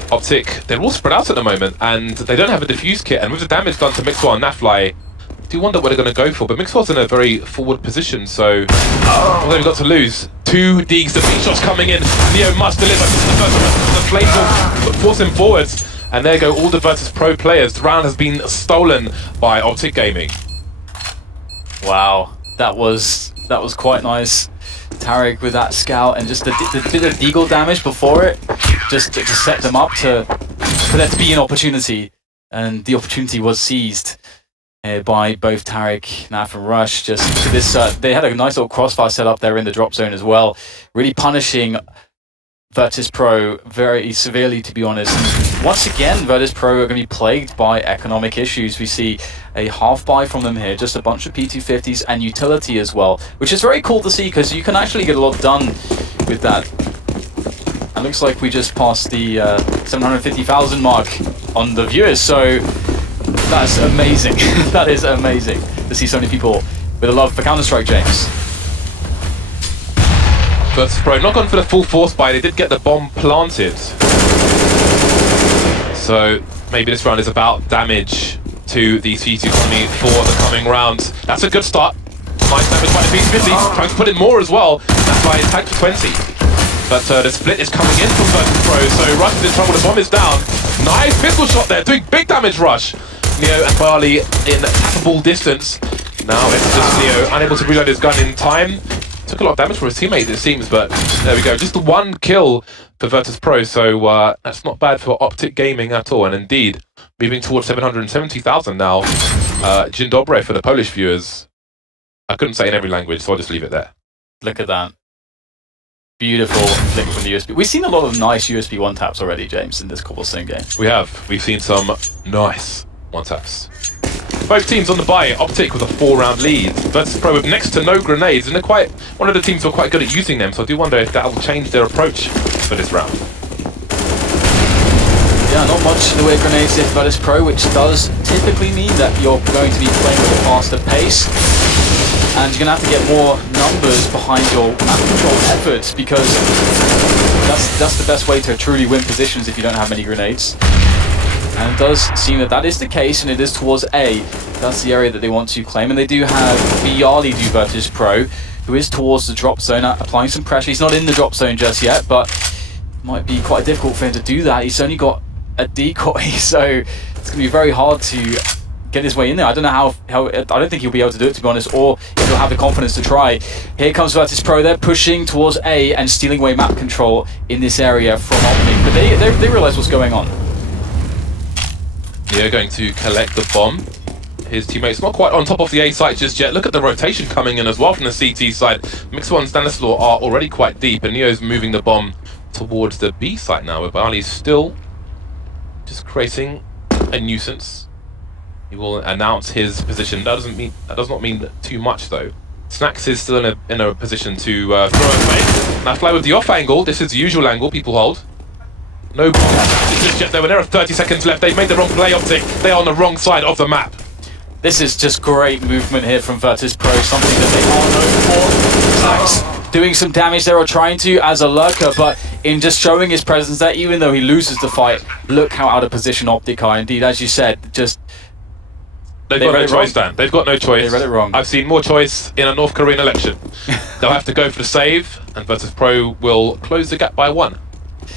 OpTic, they're all spread out at the moment, and they don't have a diffuse kit, and with the damage done to Mixwell and Nafly, I do wonder what they're going to go for, but Mixwell's in a very forward position, so what they've got to lose. 2 digs, the beat shots coming in, Neo must deliver. This is the first one, the flames will force him forwards, and there go all the Virtus.pro players. The round has been stolen by OpTic Gaming. Wow, that was quite nice. Tarek with that scout and just the bit of deagle damage before it, just to set them up for there to be an opportunity. And the opportunity was seized by both Tarek, Naf, and Rush. Just look at this. They had a nice little crossfire set up there in the drop zone as well, really punishing Virtus.pro very severely, to be honest. And once again, Virtus.pro are going to be plagued by economic issues. We see a half buy from them here, just a bunch of P250s and utility as well, which is very cool to see because you can actually get a lot done with that. It looks like we just passed the 750,000 mark on the viewers, so that's amazing. That is amazing to see so many people with a love for Counter-Strike, James. Virtus.pro not gone for the full force buy, they did get the bomb planted. So maybe this round is about damage to the C2 economy for the coming round. That's a good start. Nice damage by the P250, trying to put in more as well. That's why it's tagged for 20. But the split is coming in from Virtus.pro, so Rush is in trouble, the bomb is down. Nice pistol shot there, doing big damage, Rush. Neo and Bali in tappable distance. Now it's just Neo unable to reload his gun in time. Took a lot of damage from his teammates, it seems, but there we go. Just the one kill for Virtus.pro, so that's not bad for OpTic Gaming at all. And indeed, moving towards 770,000 now. Dzień dobry for the Polish viewers. I couldn't say in every language, so I'll just leave it there. Look at that. Beautiful flick from the USB. We've seen a lot of nice USB one-taps already, James, in this Cobblestone game. We have. We've seen some nice one-taps. Both teams on the buy, OpTic with a 4-round lead. Virtus.pro with next to no grenades, and they're quite one of the teams who are quite good at using them, so I do wonder if that will change their approach for this round. Yeah, not much in the way of grenades if Virtus.pro, which does typically mean that you're going to be playing with a faster pace. And you're going to have to get more numbers behind your map control efforts, because that's the best way to truly win positions if you don't have many grenades. And it does seem that that is the case, and it is towards A. That's the area that they want to claim. And they do have Bialy do Virtus.pro, who is towards the drop zone, applying some pressure. He's not in the drop zone just yet, but it might be quite difficult for him to do that. He's only got a decoy, so it's going to be very hard to get his way in there. I don't know how I don't think he'll be able to do it, to be honest, or if he'll have the confidence to try. Here comes Virtus.pro. They're pushing towards A and stealing away map control in this area from OpTic, but they realise what's going on. Neo going to collect the bomb. His teammates not quite on top of the A site just yet. Look at the rotation coming in as well from the CT side. Mixer and Stanislaw are already quite deep, and Neo's moving the bomb towards the B site now, where Bali's still just creating a nuisance. He will announce his position. That does not mean too much though. Snacks is still in a position to throw away. Now fly with the off angle. This is the usual angle people hold. No bomb just yet though, and there are 30 seconds left. They've made the wrong play, OpTic. They are on the wrong side of the map. This is just great movement here from Virtus.pro, something that they are known for. Snacks doing some damage there, or trying to, as a lurker, but in just showing his presence there, even though he loses the fight, look how out of position OpTic are. Indeed, as you said, just... They've got no choice, Dan. They've got no choice. They read it wrong. I've seen more choice in a North Korean election. They'll have to go for the save, and Virtus.pro will close the gap by 1.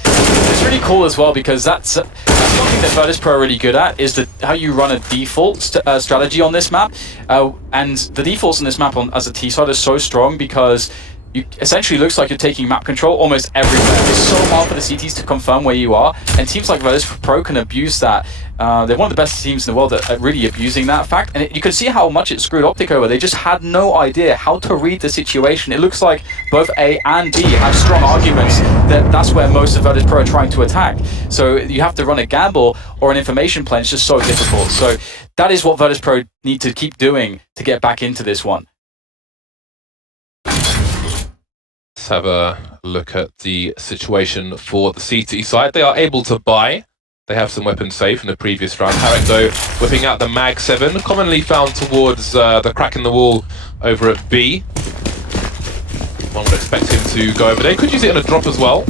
It's really cool as well, because that's one thing that Virtus.pro are really good at, is how you run a default strategy on this map. And the defaults on this map as a T side are so strong, because you essentially looks like you're taking map control almost everywhere. It's so hard for the CTs to confirm where you are, and teams like Virtus.pro can abuse that. They're one of the best teams in the world at really abusing that fact, and you can see how much it screwed OpTic over. They just had no idea how to read the situation. It looks like both A and B have strong arguments that that's where most of Virtus.pro are trying to attack. So you have to run a gamble or an information plan. It's just so difficult. So that is what Virtus.pro need to keep doing to get back into this one. Let's have a look at the situation for the CT side. They are able to buy. They have some weapons saved from the previous round. Tarek, though, whipping out the Mag 7, commonly found towards the crack in the wall over at B. One would expect him to go over there. Could use it in a drop as well,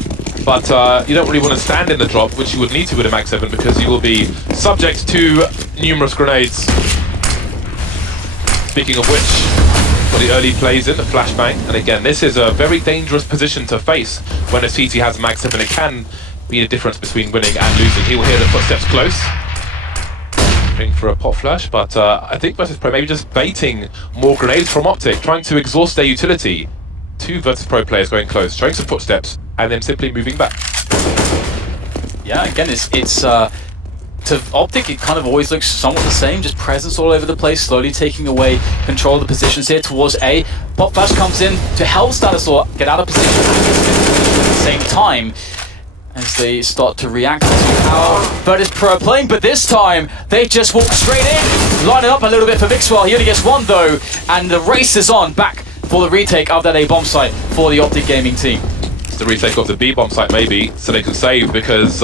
but you don't really want to stand in the drop, which you would need to with a Mag 7, because you will be subject to numerous grenades. Speaking of which, for the early plays in the flashbang, and again, this is a very dangerous position to face when a CT has a Mag 7. It can be the difference between winning and losing. He will hear the footsteps close. Going for a pop flash, but I think Virtus.pro maybe just baiting more grenades from OpTic, trying to exhaust their utility. 2 Virtus.pro players going close, showing some footsteps, and then simply moving back. Yeah, again, it's to to OpTic, it kind of always looks somewhat the same, just presence all over the place, slowly taking away control of the positions here towards A. Pop Flash comes in to help Stanislaw get out of position at the same time as they start to react to how Virtus.pro are playing, but this time they just walk straight in, line it up a little bit for Mixwell. He only gets one though, and the race is on back for the retake of that A bomb site for the OpTic gaming team. The retake of the B bomb site maybe, so they can save, because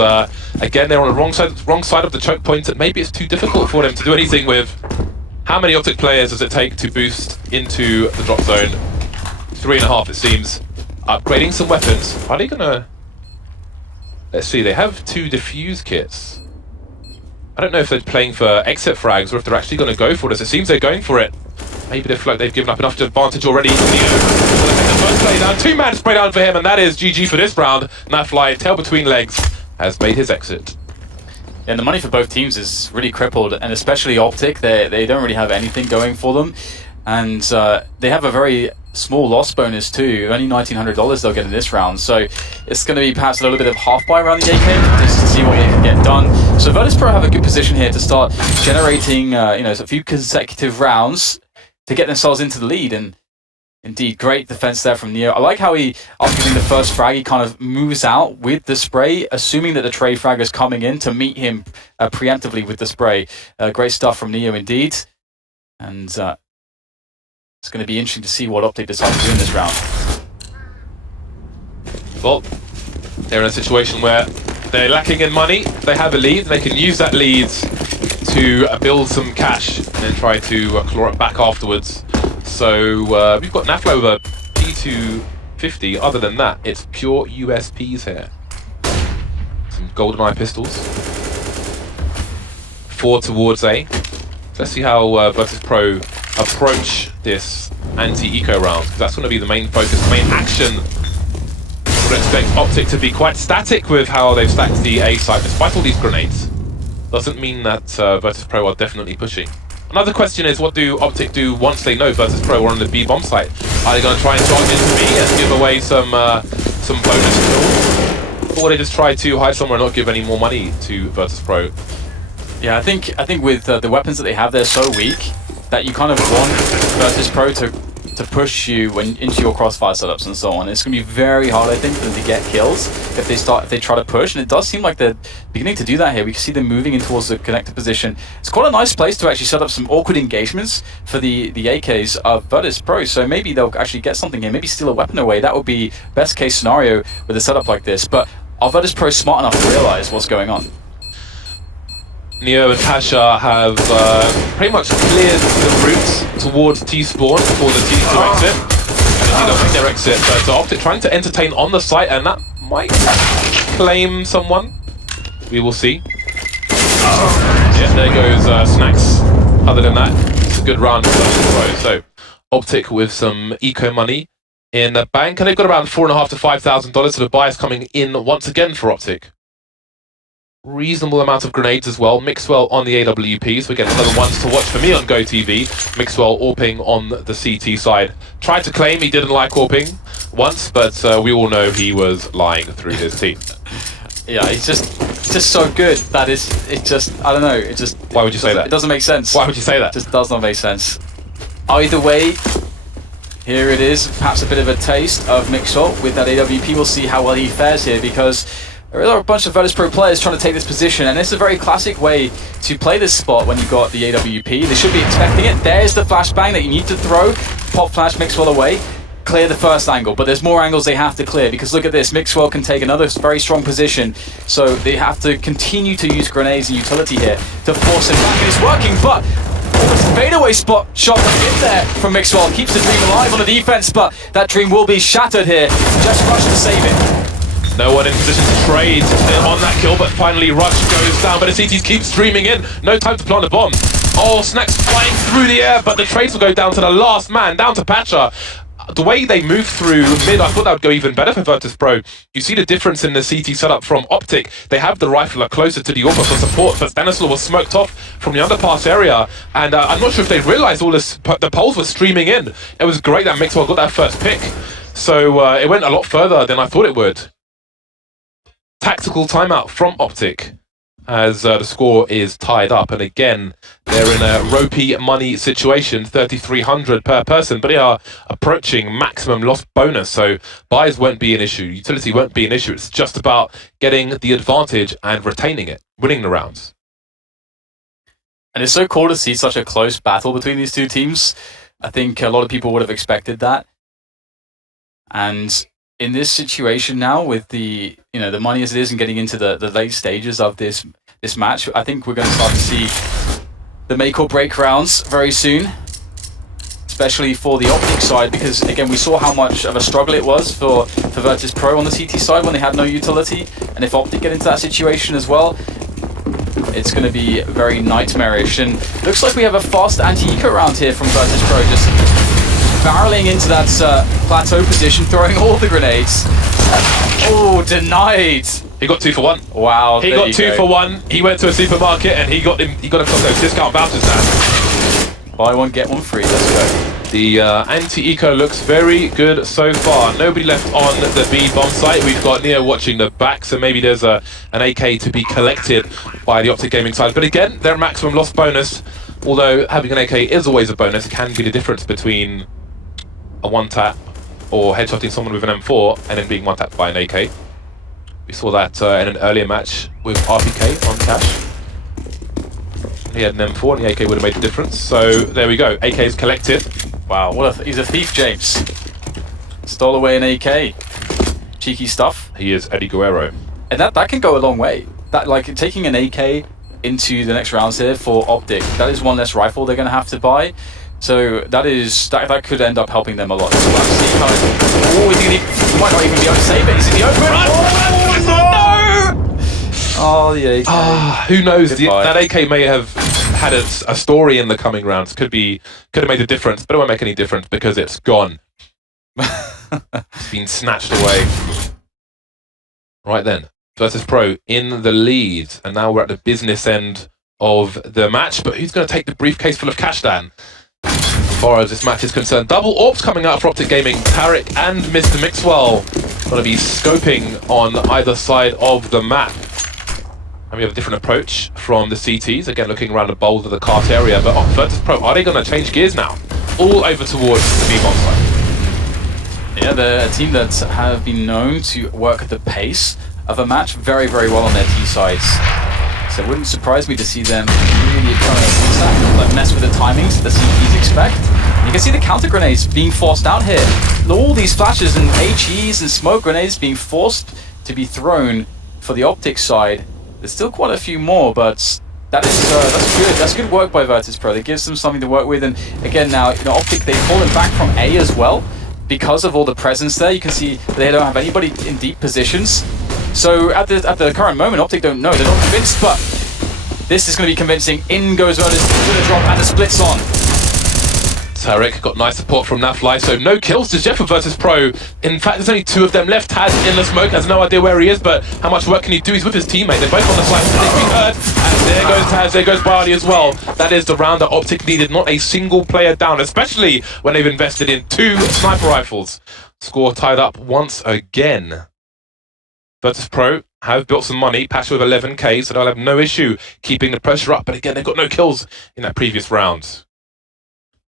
again they're on the wrong side of the choke point, and maybe it's too difficult for them to do anything with. How many OpTic players does it take to boost into the drop zone? 3.5 it seems. Upgrading some weapons. Are they gonna... Let's see, they have 2 defuse kits. I don't know if they're playing for exit frags or if they're actually going to go for this. It seems they're going for it. Maybe they feel like they've given up enough advantage already. The first play down, 2-man spray down for him, and that is GG for this round. Nafly, tail between legs, has made his exit. And the money for both teams is really crippled, and especially OpTic, they don't really have anything going for them. And they have a very small loss bonus too, only $1,900 they'll get in this round. So it's going to be perhaps a little bit of half buy around the AK just to see what they can get done. So Virtus.pro have a good position here to start generating a few consecutive rounds to get themselves into the lead. And indeed, great defense there from Neo. I like how he, after getting the first frag, he kind of moves out with the spray, assuming that the trade frag is coming in to meet him preemptively with the spray. Great stuff from Neo indeed. And it's going to be interesting to see what OpTic decides to do in this round. Well, they're in a situation where they're lacking in money, they have a lead, and they can use that lead to build some cash and then try to claw it back afterwards. So we've got Naflo with a P250. Other than that, it's pure USPs here. Some GoldenEye pistols. 4 towards A. Let's see how Virtus.pro approach this anti-eco round, because that's going to be the main focus, the main action. I would expect OpTic to be quite static with how they've stacked the A site, despite all these grenades. Doesn't mean that Virtus.pro are definitely pushing. Another question is, what do OpTic do once they know Virtus.pro are on the B bomb site? Are they going to try and charge into B and give away some bonus kills? Or will they just try to hide somewhere and not give any more money to Virtus.pro? Yeah, I think with the weapons that they have, they're so weak that you kind of want Virtus.pro to push you into your crossfire setups and so on. It's going to be very hard, I think, for them to get kills if they try to push, and it does seem like they're beginning to do that here. We can see them moving in towards the connector position. It's quite a nice place to actually set up some awkward engagements for the AKs of Virtus.pro, so maybe they'll actually get something here, maybe steal a weapon away. That would be best case scenario with a setup like this, but are Virtus.pro smart enough to realize what's going on? Neo and Pasha have pretty much cleared the route towards T-spawn for the T2 exit. And indeed they'll make their exit, but OpTic trying to entertain on the site, and that might claim someone. We will see. Yeah, there goes Snacks. Other than that, it's a good round for Virtus.pro. So OpTic with some eco money in the bank, and they've got around $4,500 to $5,000, so the buy is coming in once again for OpTic. Reasonable amount of grenades as well. Mixwell on the AWP, so again, another ones to watch for me on GoTV. Mixwell AWPing on the CT side. Tried to claim he didn't like AWPing once, but we all know he was lying through his teeth. Yeah, he's just so good that it just, I don't know, it just... Why would you say that? It doesn't make sense. Why would you say that? It just does not make sense. Either way, here it is. Perhaps a bit of a taste of Mixwell with that AWP. We'll see how well he fares here, because there are a bunch of Virtus.pro players trying to take this position, and it's a very classic way to play this spot when you've got the AWP. They should be expecting it. There's the flashbang that you need to throw. Pop flash Mixwell away. Clear the first angle, but there's more angles they have to clear, because look at this. Mixwell can take another very strong position, so they have to continue to use grenades and utility here to force him back, and it's working, but almost fadeaway spot shot in there from Mixwell. Keeps the dream alive on the defense, but that dream will be shattered here. Just Rush to save it. No one in position to trade on that kill, but finally Rush goes down, but the CTs keep streaming in. No time to plant a bomb. Oh, Snacks flying through the air, but the trades will go down to the last man, down to Patcher. The way they move through mid, I thought that would go even better for Virtus.pro. You see the difference in the CT setup from OpTic. They have the rifler closer to the AWP for support, but Stanislaw was smoked off from the underpass area, and I'm not sure if they realized all this. The poles were streaming in. It was great that Mixwell got that first pick, so it went a lot further than I thought it would. Tactical timeout from OpTic. as the score is tied up. And again, they're in a ropey money situation, 3,300 per person, but they are approaching maximum loss bonus. So buys won't be an issue, utility won't be an issue. It's just about getting the advantage and retaining it, winning the rounds. And it's so cool to see such a close battle between these two teams. I think a lot of people would have expected that. And in this situation now, with the the money as it is and getting into the late stages of this match, I think we're going to start to see the make or break rounds very soon, especially for the OpTic side, because again we saw how much of a struggle it was for Virtus Pro on the CT side when they had no utility, and if OpTic get into that situation as well, it's going to be very nightmarish. And looks like we have a fast anti-eco round here from Virtus Pro, just barreling into that plateau position, throwing all the grenades. Oh, denied. He got 2 for 1. Wow. He got 2 for 1. He went to a supermarket and he got himself those discount vouchers now. Buy one, get one free. Let's go. The anti-eco looks very good so far. Nobody left on the B bomb site. We've got Neo watching the back, so maybe there's an AK to be collected by the OpTic Gaming side. But again, their maximum loss bonus, although having an AK is always a bonus, can be the difference between a one-tap or headshotting someone with an M4 and then being one-tapped by an AK. We saw that in an earlier match with RPK on Cash. He had an M4 and the AK would have made the difference. So there we go. AK is collected. Wow, he's a thief, James. Stole away an AK. Cheeky stuff. He is Eddie Guerrero. And that can go a long way. That, like, taking an AK into the next rounds here for OpTic, that is one less rifle they're going to have to buy. So that could end up helping them a lot. So we'll have to see how he might not even be able to save it. He's in the open. Oh, the AK. Who knows? That AK may have had a story in the coming rounds. Could have made a difference, but it won't make any difference because it's gone. It's been snatched away. Right then, Virtus Pro in the lead, and now we're at the business end of the match. But who's going to take the briefcase full of cash, Dan? As far as this match is concerned, double AWPs coming out for OpTic Gaming. Tarek and Mr. Mixwell going to be scoping on either side of the map. And we have a different approach from the CTs, again looking around the bowl of the cart area. But Virtus Pro, are they going to change gears now? All over towards the B-bomb side. Yeah, they're a team that have been known to work at the pace of a match very, very well on their T sides. So it wouldn't surprise me to see them really trying to like mess with the timings that the CTs expect. And you can see the counter grenades being forced out here. All these flashes and HEs and smoke grenades being forced to be thrown for the OpTic side. There's still quite a few more, but that's good. That's good work by Virtus Pro. That gives them something to work with. And again, now OpTic, they've fallen back from A as well because of all the presence there. You can see they don't have anybody in deep positions. So at the current moment, OpTic don't know. They're not convinced, but this is going to be convincing. In goes Virtus with a drop and a splits on. Tarek got nice support from Nafly, so no kills to Jeff for Virtus Pro. In fact, there's only 2 of them left. Has in the smoke, has no idea where he is, but how much work can he do? He's with his teammate. They're both on the side, as we heard. And there goes Taz, there goes Barley as well. That is the round that OpTic needed, not a single player down, especially when they've invested in 2 sniper rifles. Score tied up once again. Virtus Pro have built some money, Pasha with 11k, so they'll have no issue keeping the pressure up. But again, they've got no kills in that previous round.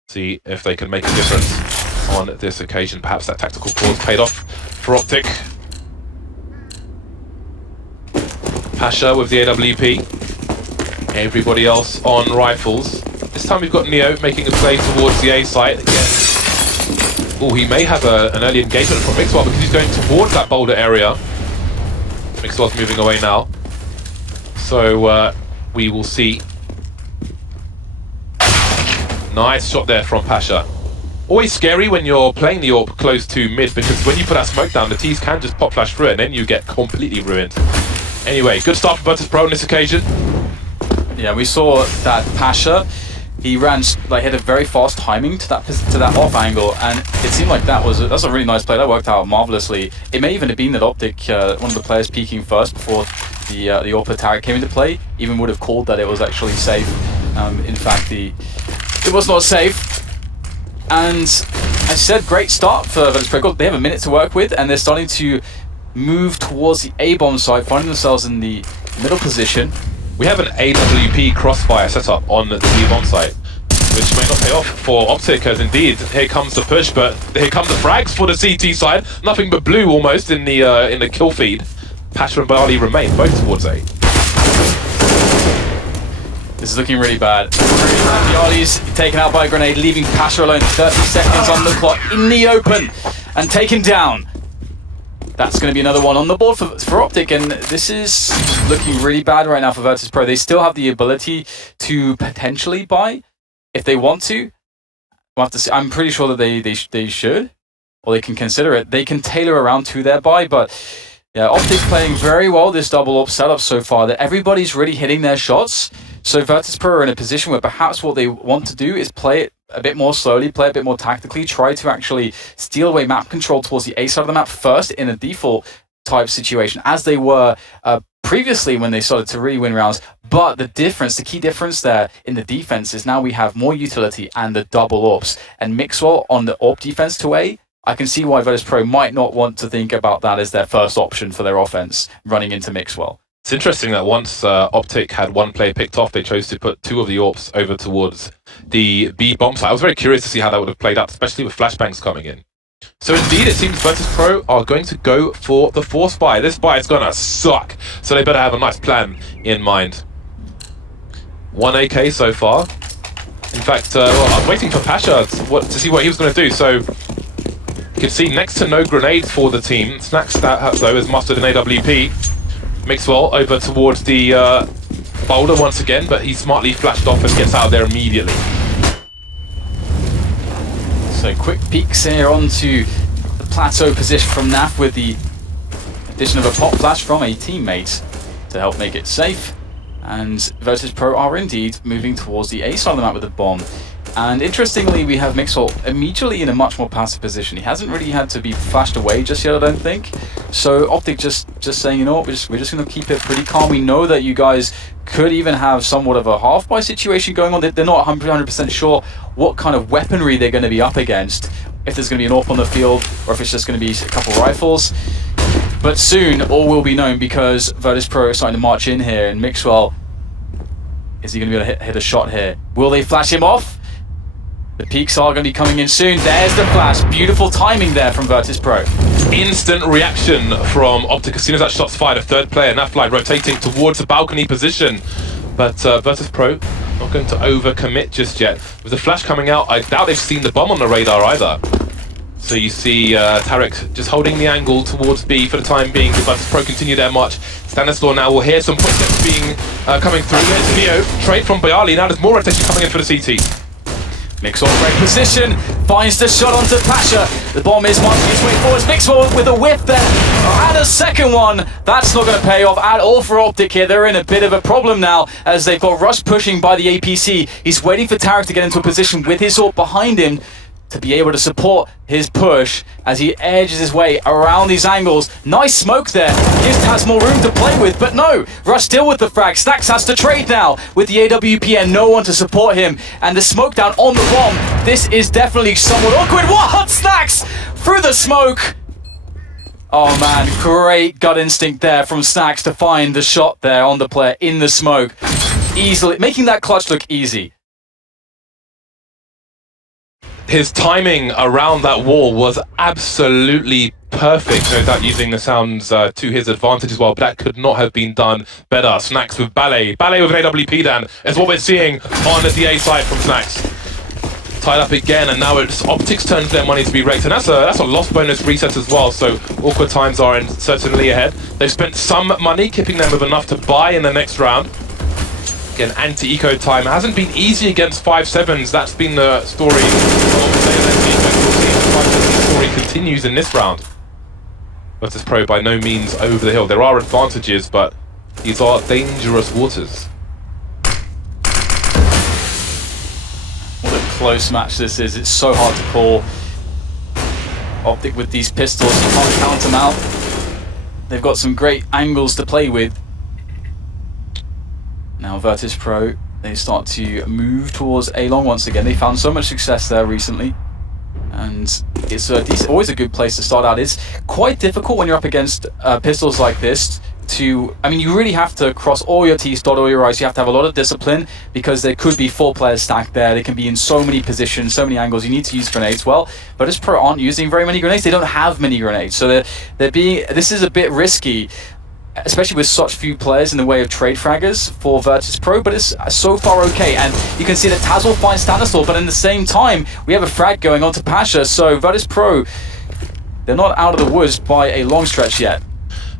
See if they can make a difference on this occasion. Perhaps that tactical pause paid off for OpTic. Pasha with the AWP. Everybody else on rifles. This time we've got Neo making a play towards the A site again. Oh, he may have an early engagement from Mixwell because he's going towards that boulder area. Mixwell's moving away now. So we will see. Nice shot there from Pasha. Always scary when you're playing the AWP close to mid, because when you put that smoke down, the T's can just pop flash through it and then you get completely ruined. Anyway, good start for Virtus Pro on this occasion. Yeah, we saw that Pasha, he ran, like, had a very fast timing to that off angle, and it seemed like that's a really nice play. That worked out marvelously. It may even have been that OpTic, one of the players peeking first before the AWP attack came into play, even would have called that it was actually safe. In fact, it was not safe. And I said, great start for Virtus Pro. They have a minute to work with, and they're starting to move towards the A-bomb side, finding themselves in the middle position. We have an AWP crossfire setup on the B bomb site, which may not pay off for OpTic, as indeed here comes the push, but here come the frags for the CT side. Nothing but blue almost in the kill feed. Pasha and Bali remain both towards A. This is looking really bad. Biali's taken out by a grenade, leaving Pasha alone. 30 seconds on the clock in the open, and taken down. That's going to be another one on the board for OpTic, and this is looking really bad right now for Virtus.pro. They still have the ability to potentially buy if they want to. We'll have to see. I'm pretty sure that they should, or they can consider it. They can tailor around to their buy, but yeah, OpTic playing very well this double up setup so far, that everybody's really hitting their shots. So Virtus.pro are in a position where perhaps what they want to do is play it a bit more slowly, play a bit more tactically, try to actually steal away map control towards the A side of the map first in a default type situation, as they were previously when they started to really win rounds. But the difference, the key difference there in the defense is now we have more utility and the double ups. And Mixwell on the AWP defense to A, I can see why Virtus.pro might not want to think about that as their first option for their offense, running into Mixwell. It's interesting that once OpTic had one player picked off, they chose to put two of the AWPs over towards the B bomb site. I was very curious to see how that would have played out, especially with flashbangs coming in. So indeed, it seems Virtus.pro are going to go for the force buy. This buy is going to suck, so they better have a nice plan in mind. 1 AK so far. In fact, well, I'm waiting for Pasha to see what he was going to do. So you can see next to no grenades for the team. Snacks, that though, has mustered an AWP. Mixwell over towards the boulder once again, but he smartly flashed off and gets out of there immediately. So quick peeks here onto the plateau position from Naf, with the addition of a pop flash from a teammate to help make it safe. And Virtus.pro are indeed moving towards the A side of the map with the bomb. And interestingly, we have Mixwell immediately in a much more passive position. He hasn't really had to be flashed away just yet, I don't think. So OpTic just saying, you know what, we're just going to keep it pretty calm. We know that you guys could even have somewhat of a half-buy situation going on. They're not 100% sure what kind of weaponry they're going to be up against, if there's going to be an AWP on the field, or if it's just going to be a couple rifles. But soon, all will be known, because Virtus.pro are starting to march in here, and Mixwell, is he going to be able to hit a shot here? Will they flash him off? The peaks are going to be coming in soon. There's the flash. Beautiful timing there from Virtus.pro. Instant reaction from OpTic as soon as that shot's fired. A third player, Nafly, rotating towards the balcony position. But Virtus.pro not going to overcommit just yet. With the flash coming out, I doubt they've seen the bomb on the radar either. So you see Tarek just holding the angle towards B for the time being. Virtus.pro continue their march. Stanislaw now will hear some footsteps being coming through. There's Neo, trade from Biali. Now there's more rotation coming in for the CT. Mixwell great position, finds the shot onto Pasha. The bomb is marching its way forwards. Mixwell with a whiff there, and a second one. That's not going to pay off at all for OpTic here. They're in a bit of a problem now, as they've got Rush pushing by the APC. He's waiting for Tarek to get into a position with his AWP behind him to be able to support his push as he edges his way around these angles. Nice smoke there. Gives Taz more room to play with, but no. Rush still with the frag. Snacks has to trade now with the AWP and no one to support him. And the smoke down on the bomb. This is definitely somewhat awkward. What? Snacks through the smoke. Oh man, great gut instinct there from Snacks to find the shot there on the player in the smoke. Easily, making that clutch look easy. His timing around that wall was absolutely perfect. No doubt using the sounds to his advantage as well, but that could not have been done better. Snacks with Ballet. Ballet with an AWP, Dan, is what we're seeing on the DA side from Snacks. Tied up again, and now it's OpTic's turn for their money to be wrecked, and that's a lost bonus reset as well, so awkward times are certainly ahead. They've spent some money, keeping them with enough to buy in the next round. Again, anti-eco time hasn't been easy against 5-7s. That's been the story. The story continues in this round. Virtus.pro by no means over the hill. There are advantages, but these are dangerous waters. What a close match this is. It's so hard to call. OpTic with these pistols, you can't count them out. They've got some great angles to play with. Now Virtus.pro, they start to move towards A-long once again. They found so much success there recently. And it's always a good place to start out. It's quite difficult when you're up against pistols like this to, I mean, you really have to cross all your T's, dot all your I's. You have to have a lot of discipline because there could be 4 players stacked there. They can be in so many positions, so many angles. You need to use grenades well. Virtus Pro aren't using very many grenades. They don't have many grenades. So this is a bit risky, especially with such few players in the way of trade fraggers for Virtus Pro, but it's so far okay. And you can see that Taz will find Stanislaw, but in the same time, we have a frag going on to Pasha. So Virtus Pro, they're not out of the woods by a long stretch yet.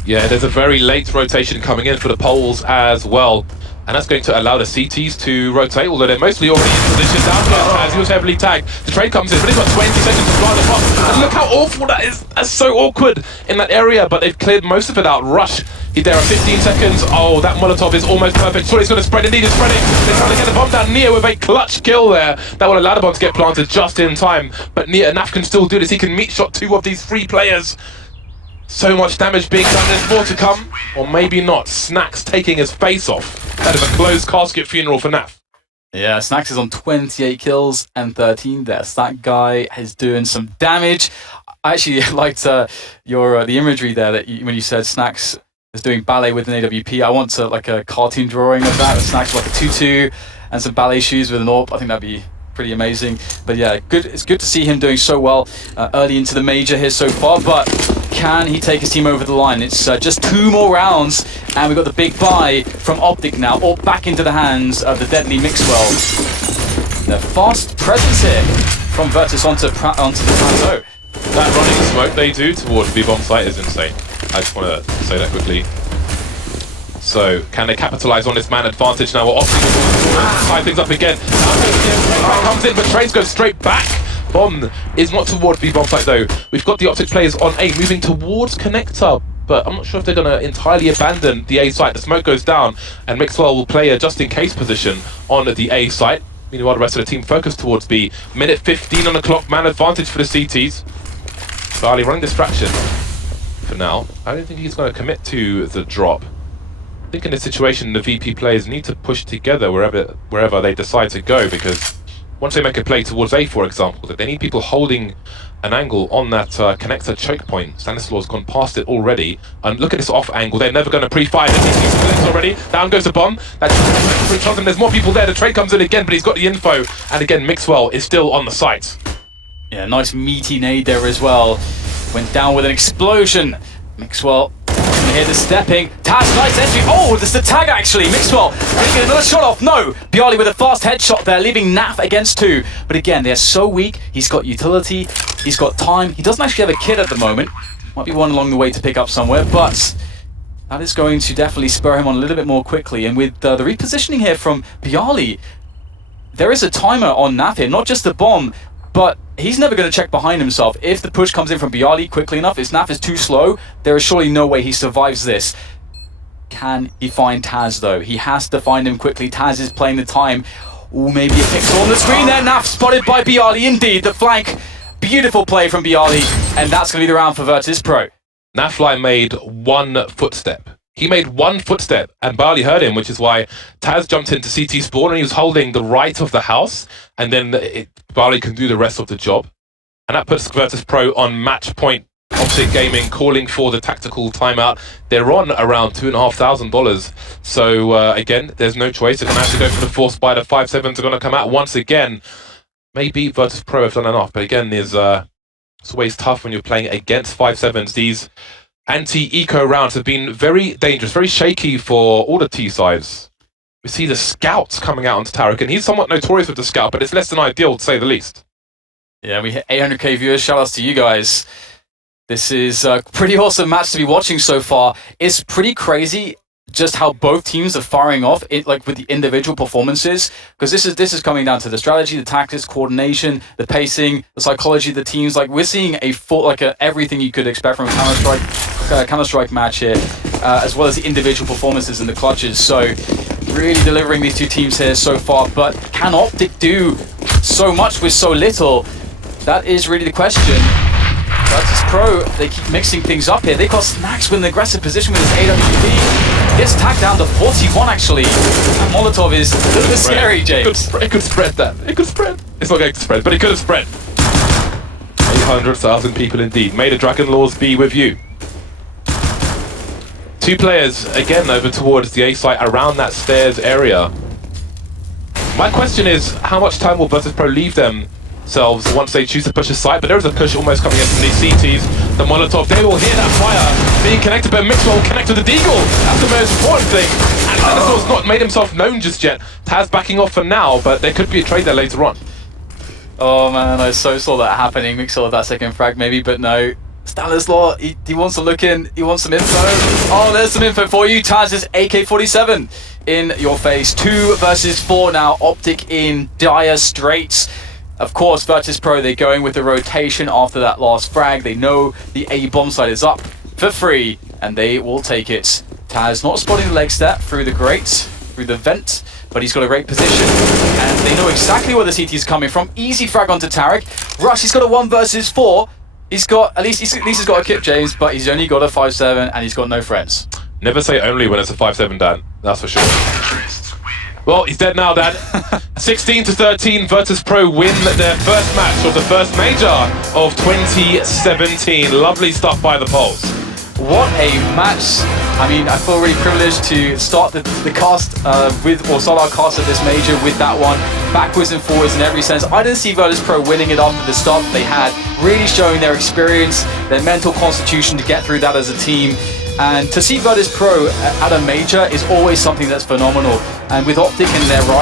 Yeah, there's a very late rotation coming in for the poles as well. And that's going to allow the CTs to rotate, although they're mostly already in position. Down here, as he was heavily tagged. The trade comes in, but he's got 20 seconds to fly the box. And look how awful that is. That's so awkward in that area, but they've cleared most of it out. Rush, there are 15 seconds. Oh, that Molotov is almost perfect. Surely it's going to spread. Indeed, it's spreading. They're trying to get the bomb down. Nia with a clutch kill there. That will allow the bomb to get planted just in time. But Naf can still do this. He can meat shot 2 of these 3 players. So much damage being done, there's more to come, or maybe not. Snacks taking his face off. That is a closed casket funeral for Naf. Yeah, Snacks is on 28 kills and 13 deaths. That guy is doing some damage. I actually liked the imagery there that when you said Snacks is doing ballet with an AWP. I want like a cartoon drawing of that. Snacks with like a tutu and some ballet shoes with an AWP. I think that'd be pretty amazing. But yeah, it's good to see him doing so well early into the major here so far. But can he take his team over the line? It's just 2 more rounds, and we've got the big buy from OpTic now, all back into the hands of the deadly Mixwell. The fast presence here from Virtus onto the plateau. That running smoke they do towards B-bomb site is insane. I just want to say that quickly. So, can they capitalize on this man advantage now? We're OpTic tie things up again. Now comes in, but trades go straight back. Bomb is not towards B-bomb site though. We've got the OpTic players on A, moving towards connector, but I'm not sure if they're going to entirely abandon the A site. The smoke goes down, and Mixwell will play a just-in-case position on the A site. Meanwhile, the rest of the team focus towards B. Minute 15 on the clock, man advantage for the CTs. Barley running distraction for now. I don't think he's going to commit to the drop. I think in this situation, the VP players need to push together wherever they decide to go, because once they make a play towards A, for example, that they need people holding an angle on that connector choke point. Stanislaw's gone past it already. And look at this off angle. They're never going to pre-fire. There's already. Down goes the bomb. There's more people there. The trade comes in again, but he's got the info. And again, Mixwell is still on the site. Yeah, nice meaty nade there as well. Went down with an explosion. Mixwell. Here the stepping. Taz, nice entry. Oh, there's the tag actually. Mixwell, can he get another shot off? No. Bialy with a fast headshot there, leaving Naf against 2. But again, they're so weak. He's got utility. He's got time. He doesn't actually have a kit at the moment. Might be one along the way to pick up somewhere, but that is going to definitely spur him on a little bit more quickly. And with the repositioning here from Bialy, there is a timer on Naf here, not just the bomb, but he's never going to check behind himself. If the push comes in from Bialy quickly enough, if Naf is too slow, there is surely no way he survives this. Can he find Taz though? He has to find him quickly. Taz is playing the time. Ooh, maybe a pixel on the screen there. Naf spotted by Bialy. Indeed, the flank. Beautiful play from Bialy. And that's going to be the round for Virtus Pro. Nafly made 1 footstep. He made 1 footstep, and Bialy heard him, which is why Taz jumped into CT spawn, and he was holding the right of the house, and then Bialy can do the rest of the job. And that puts Virtus Pro on match point. OpTic Gaming calling for the tactical timeout. They're on around $2,500. So again, there's no choice. They're going to have to go for the force buy. The 5-7s are going to come out once again. Maybe Virtus Pro have done enough, but again, it's always tough when you're playing against 5-7s. These anti-eco rounds have been very dangerous, very shaky for all the T sides. We see the scouts coming out onto Tarek, and he's somewhat notorious with the scout, but it's less than ideal to say the least. Yeah, we hit 800k viewers. Shout outs to you guys. This is a pretty awesome match to be watching so far. It's pretty crazy just how both teams are firing off it, like with the individual performances, because this is coming down to the strategy, the tactics, coordination, the pacing, the psychology of the teams. Like we're seeing a full, everything you could expect from a Counter-Strike match here, as well as the individual performances and the clutches. So really delivering these two teams here so far. But can OpTic do so much with so little? That is really the question. Virtus Pro, they keep mixing things up here. They've got Snacks with an aggressive position with his AWP. Gets tagged down to 41 actually. And Molotov is a little bit scary, James. It could spread that. It could spread. It's not going to spread, but it could have spread. 800,000 people indeed. May the Dragon Laws be with you. Two players, again, over towards the A site around that stairs area. My question is, how much time will Virtus Pro leave themselves once they choose to push a site? But there is a push almost coming in from these CTs. The Molotov, they will hear that fire being connected, but Mixwell will connect with the Deagle. That's the most important thing. And Dinosaur's not made himself known just yet. Taz backing off for now, but there could be a trade there later on. Oh man, I so saw that happening. Mixwell with that second frag maybe, but no. Stanislaw, he wants to look in, he wants some info. Oh, there's some info for you. Taz's AK-47 in your face. 2 versus 4 now. OpTic in dire straits. Of course, Virtus Pro, they're going with the rotation after that last frag. They know the A bomb site is up for free, and they will take it. Taz not spotting the leg step through the grate, through the vent, but he's got a great position, and they know exactly where the CT is coming from. Easy frag onto Tarek. Rush, he's got a 1 versus 4. He's got, at least he's got a Kip James, but he's only got a 5-7 and he's got no friends. Never say only when it's a 5-7, Dan. That's for sure. Well, he's dead now, Dan. 16-13, Virtus Pro win their first match of the first major of 2017. Lovely stuff by the Pulse. What a match. I mean, I feel really privileged to start the cast start our cast at this major with that one. Backwards and forwards in every sense. I didn't see Virtus Pro winning it after the start they had, really showing their experience, their mental constitution to get through that as a team. And to see Virtus Pro at a major is always something that's phenomenal. And with OpTic in their rise,